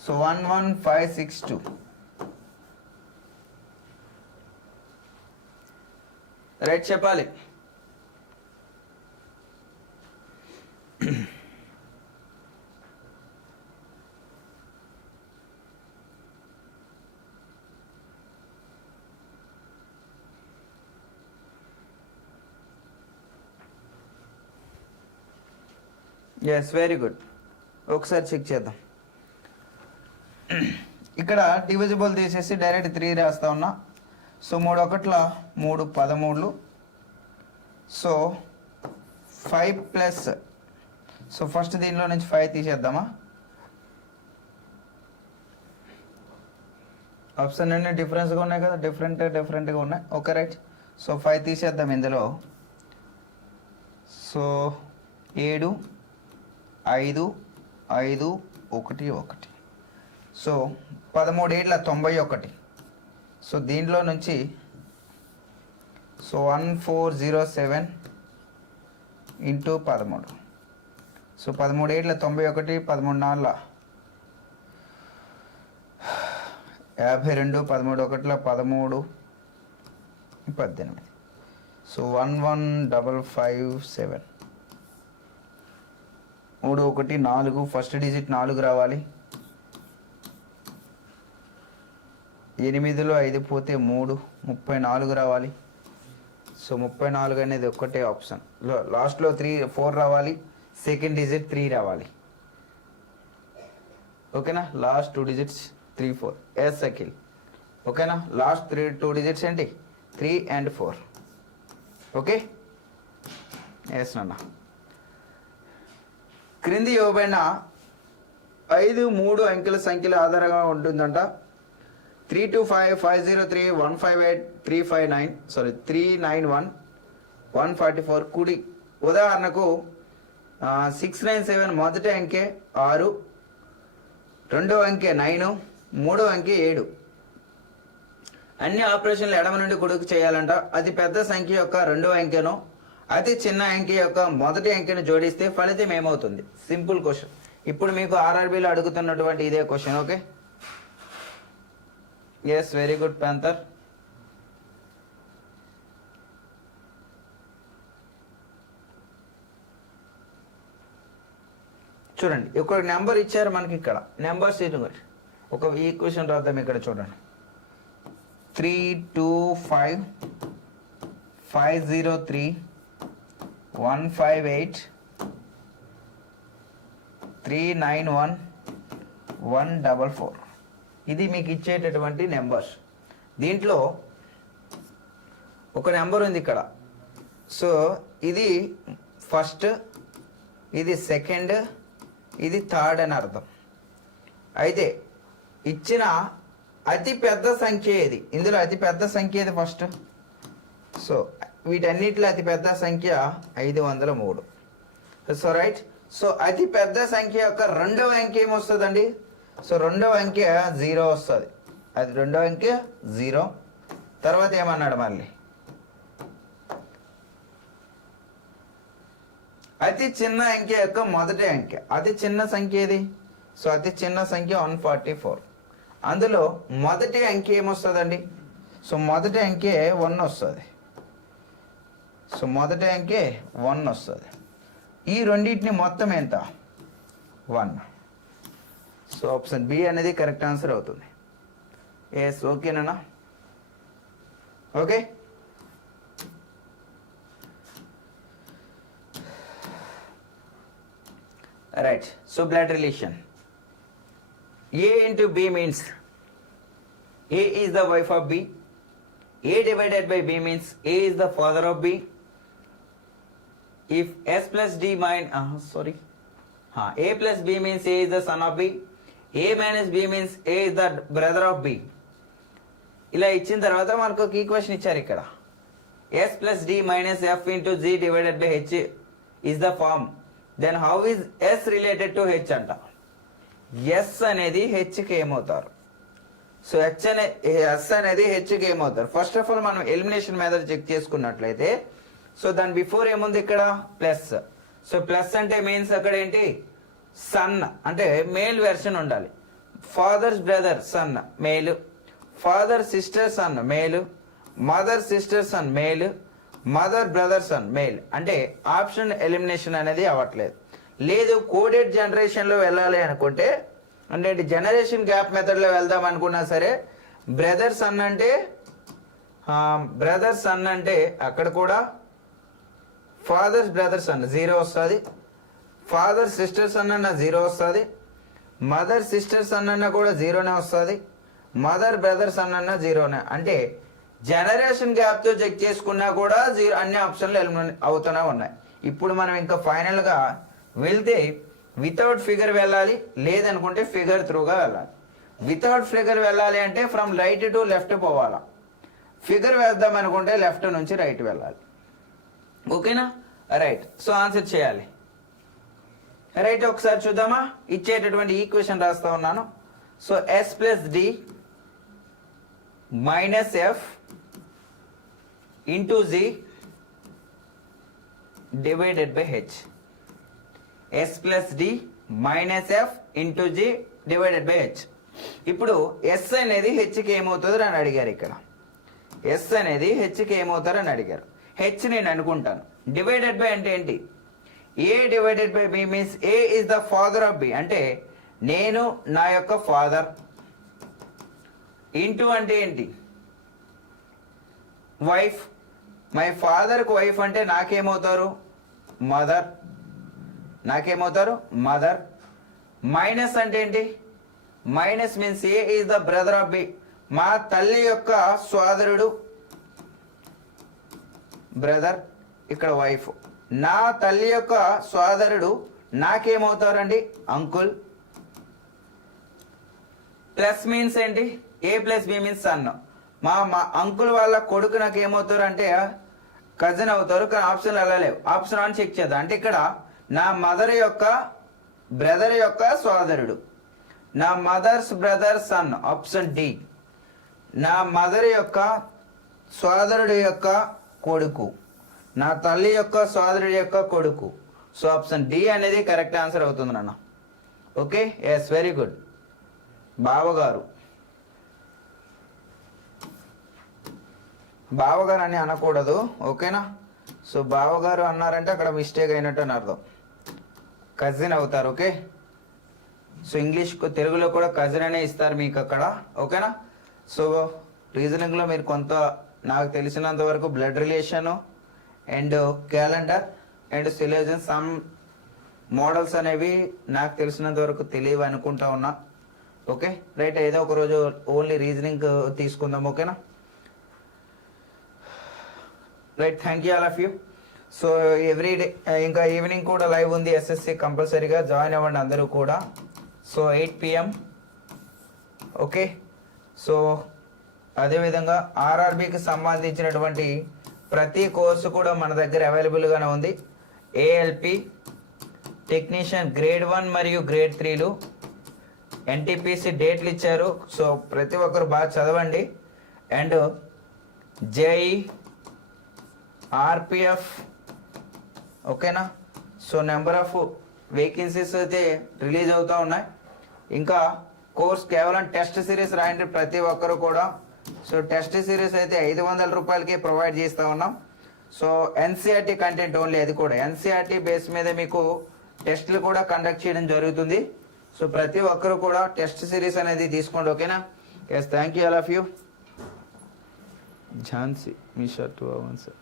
సో 11562. రైట్ చెప్పాలి. Yes, very good. ఒకసారి చెక్ చేద్దాం. ఇక్కడ డివిజిబుల్ తీసేసి డైరెక్ట్ 3 రాస్తా ఉన్నా. So 3 1 3 13. So 5 plus. So first దీనిలో నుంచి 5 తీసేద్దామా? ఆప్షన్ అన్నీ డిఫరెన్స్గా ఉన్నాయి కదా, డిఫరెంట్గా ఉన్నాయి. Okay right. సో 5 తీసేద్దాం ఇందులో. సో 7 5 5 1 1. సో 13 7 91. సో దీంట్లో నుంచి so 1407 into 13. So 13 7 91, 13 4 52, 13 1 13 18. So 11557. 3 1 4. First digit 4 రావాలి. 8లో 5 పోతే 3 34 రావాలి. సో 34 అనేది ఒక్కటే ఆప్షన్. లాస్ట్లో 4 రావాలి. సెకండ్ డిజిట్ 3 రావాలి. ఓకేనా, లాస్ట్ 2 డిజిట్స్ 3 4. ఎస్ అఖిల్. ఓకేనా, లాస్ట్ 2 డిజిట్స్ ఏంటి 3 and 4. ఓకే, ఎస్ నాన్న. క్రింది ఇవ్వబడిన 5 అంకెల సంఖ్యల ఆధారంగా ఉంటుందంట. 325 503 158 359 391 144. కుడి ఉదాహరణకు 697 మొదటి అంకె 6, రెండవ అంకె 9, మూడవ అంకె 7. అన్ని ఆపరేషన్లు ఎడమ నుండి కుడికి చేయాలంట. అతి పెద్ద సంఖ్య యొక్క రెండవ అంకెను అతి చిన్న అంకె యొక్క మొదటి అంకెను జోడిస్తే ఫలితం ఏమవుతుంది? Simple question. ఇప్పుడు మీకు ఆర్ఆర్బీలో అడుగుతున్నటువంటి ఇదే question. Okay, yes, very good panther. చూడండి, ఒక నెంబర్ ఇచ్చారు మనకి. ఇక్కడ నెంబర్స్ ఒక ఈక్వేషన్ రాద్దాం. ఇక్కడ చూడండి, 325 503 158 391 144. ఇది మీకు ఇచ్చేటటువంటి నెంబర్స్. దీంట్లో ఒక నెంబర్ ఉంది ఇక్కడ. సో ఇది ఫస్ట్, ఇది సెకండ్, ఇది థర్డ్ అని అర్థం. అయితే ఇచ్చిన అతి పెద్ద సంఖ్య ఏది? ఇందులో అతి పెద్ద సంఖ్య ఏది ఫస్ట్? సో వీటన్నిటిలో అతి పెద్ద సంఖ్య 503. So right. సో అతి పెద్ద సంఖ్య యొక్క రెండవ అంకె ఏమొస్తుందండి? సో రెండవ అంకె 0 వస్తుంది. అది రెండవ అంకె 0. తర్వాత ఏమన్నాడు మళ్ళీ? అతి చిన్న అంకె యొక్క మొదటి అంకె. అతి చిన్న సంఖ్య ఏది? సో అతి చిన్న సంఖ్య 144. అందులో మొదటి అంకె ఏమొస్తుందండి? సో మొదటి అంకె 1 వస్తుంది. సో మొదటి అంకె 1 వస్తుంది. ఈ రెండింటిని మొత్తం ఎంత? 1. సో ఆప్షన్ బి అనేది కరెక్ట్ ఆన్సర్ అవుతుంది. ఎస్, ఓకేనా? Okay, right. So blood relation A into B means A is the wife of B. A divided by B means A is the father of B. If S plus D A plus B means A is the son of B. A minus B means A is the brother of B. ఇలా ఇచ్చిన తర్వాత మనకు ఒక equation ఇచ్చారు ఇక్కడ. S plus D minus F into G divided by H is the form. Then how is S related to H అంట? S అనేది హెచ్కి ఏమవుతారు? సో ఎస్ అనేది హెచ్కి ఏమవుతారు? ఫస్ట్ ఆఫ్ ఆల్ మనం ఎలిమినేషన్ మెథడ్ చెక్ చేసుకున్నట్లయితే, సో దాని బిఫోర్ ఏముంది ఇక్కడ? ప్లస్. సో ప్లస్ అంటే మీన్స్ అక్కడ ఏంటి? సన్ అంటే మేల్ వెర్షన్ ఉండాలి. Father's brother son male, father sister son male, mother sister son male, mother brother son male. అంటే ఆప్షన్ ఎలిమినేషన్ అనేది అవ్వట్లేదు. లేదు కోడెడ్ జనరేషన్లో వెళ్ళాలి అనుకుంటే, అంటే జనరేషన్ గ్యాప్ మెథడ్లో వెళ్దాం అనుకున్నా సరే, బ్రదర్ సన్ అంటే అక్కడ కూడా ఫాదర్స్ బ్రదర్ సన్ 0 వస్తుంది. ఫాదర్ సిస్టర్ సన్ అన్న 0 వస్తుంది. మదర్ సిస్టర్ సన్ అన్న కూడా 0నే వస్తుంది. మదర్ బ్రదర్ సన్ అన్న 0నే. అంటే జనరేషన్ గ్యాప్తో చెక్ చేసుకున్నా కూడా 0 అన్ని ఆప్షన్లు ఎలిమినేట్ అవుతూనే ఉన్నాయి. ఇప్పుడు మనం ఇంకా ఫైనల్గా వెళ్తే వితౌట్ ఫిగర్ వెళ్ళాలి, లేదనుకుంటే ఫిగర్ త్రూగా వెళ్ళాలి. వితౌట్ ఫిగర్ వెళ్ళాలి అంటే ఫ్రమ్ రైట్ టు లెఫ్ట్ పోవాలా. ఫిగర్ వేద్దాం అనుకుంటే లెఫ్ట్ నుంచి రైట్ వెళ్ళాలి. ఓకేనా? రైట్. సో ఆన్సర్ చేయాలి. రైట్, ఒకసారి చూద్దామా? ఇచ్చేటటువంటి ఈక్వేషన్ రాస్తా ఉన్నాను. So S plus D minus F into G divided by H. S plus D minus F into G divided by H. ఇప్పుడు S అనేది హెచ్కి ఏమవుతుందో అని అడిగారు. ఇక్కడ S అనేది హెచ్కి ఏమవుతారో అని అడిగారు. హెచ్ నేను అనుకుంటాను. డివైడెడ్ బై అంటే ఏంటి? A divided by B means A is the father of B. అంటే నేను నా యొక్క ఫాదర్. ఇంటూ అంటే ఏంటి? వైఫ్. మై ఫాదర్కి వైఫ్ అంటే నాకేమవుతారు? మదర్. నాకేమవుతారు? మదర్. మైనస్ అంటే ఏంటి? Minus means A is the brother of B. మా తల్లి యొక్క సోదరుడు బ్రదర్, ఇక్కడ వైఫ్. నా తల్లి యొక్క సోదరుడు నాకేమవుతారండి? అంకుల్. ప్లస్ మీన్స్ ఏంటి? ఏ ప్లస్ బి మీన్స్ సన్. మా అంకుల్ వాళ్ళ కొడుకు నాకు ఏమవుతారు అంటే కజిన్ అవుతారు. కానీ ఆప్షన్ అలా లేవు. ఆప్షన్ 1 చెక్ చేద్దాం. అంటే ఇక్కడ నా మదర్ యొక్క బ్రదర్ యొక్క సోదరుడు, నా mother's brother son, option D. నా మదర్ యొక్క సోదరుడు యొక్క కొడుకు, నా తల్లి యొక్క సోదరుడి యొక్క కొడుకు. సో ఆప్షన్ డి అనేది కరెక్ట్ ఆన్సర్ అవుతుంది నాన్న. Okay, yes, very good. బావగారు, బావగారు అని అనకూడదు, ఓకేనా? సో బావగారు అన్నారంటే అక్కడ మిస్టేక్ అయినట్టు అని అర్థం. కజిన్ అవుతారు, ఓకే? సో ఇంగ్లీష్ తెలుగులో కూడా కజిన్ అనే ఇస్తారు మీకు అక్కడ, ఓకేనా? సో రీజనింగ్లో మీరు కొంత నాకు తెలిసినంత వరకు blood relation and calendar and syllogism some models అనేవి నాకు తెలిసినంత వరకు తెలియవు అనుకుంటా ఉన్నా. ఓకే రైట్, ఏదో ఒక రోజు ఓన్లీ రీజనింగ్ తీసుకుందాం, ఓకేనా? Right, thank you all of you. So every day ఇంకా ఈవినింగ్ కూడా లైవ్ ఉంది ఎస్ఎస్సి, కంపల్సరీగా జాయిన్ అవ్వండి అందరూ కూడా. So 8 PM, okay? సో అదేవిధంగా ఆర్ఆర్బికి సంబంధించినటువంటి ప్రతి కోర్సు కూడా మన దగ్గర అవైలబుల్గానే ఉంది. ఏఎల్పి టెక్నీషియన్ గ్రేడ్ 1 మరియు గ్రేడ్ 3లు ఎన్టీపీసీ డేట్లు ఇచ్చారు. సో ప్రతి ఒక్కరు బాగా చదవండి. అండ్ జేఈ, ఆర్పిఎఫ్, ఓకేనా? సో నెంబర్ ఆఫ్ వేకెన్సీస్ అయితే రిలీజ్ అవుతూ ఉన్నాయి. ఇంకా కోర్స్ కేవలం టెస్ట్ సిరీస్ రాయండి ప్రతి ఒక్కరు కూడా. సో టెస్ట్ సిరీస్ అయితే 500 రూపాయలకి ప్రొవైడ్ చేస్తూ ఉన్నాం. సో ఎన్సీఆర్టీ కంటెంట్ ఓన్లీ, అది కూడా ఎన్సీఆర్టీ బేస్ మీద మీకు టెస్ట్లు కూడా కండక్ట్ చేయడం జరుగుతుంది. సో ప్రతి ఒక్కరు కూడా టెస్ట్ సిరీస్ అనేది తీసుకోండి, ఓకేనా? Yes, thank you all of you. Jhansi మీ షర్ట్ సార్.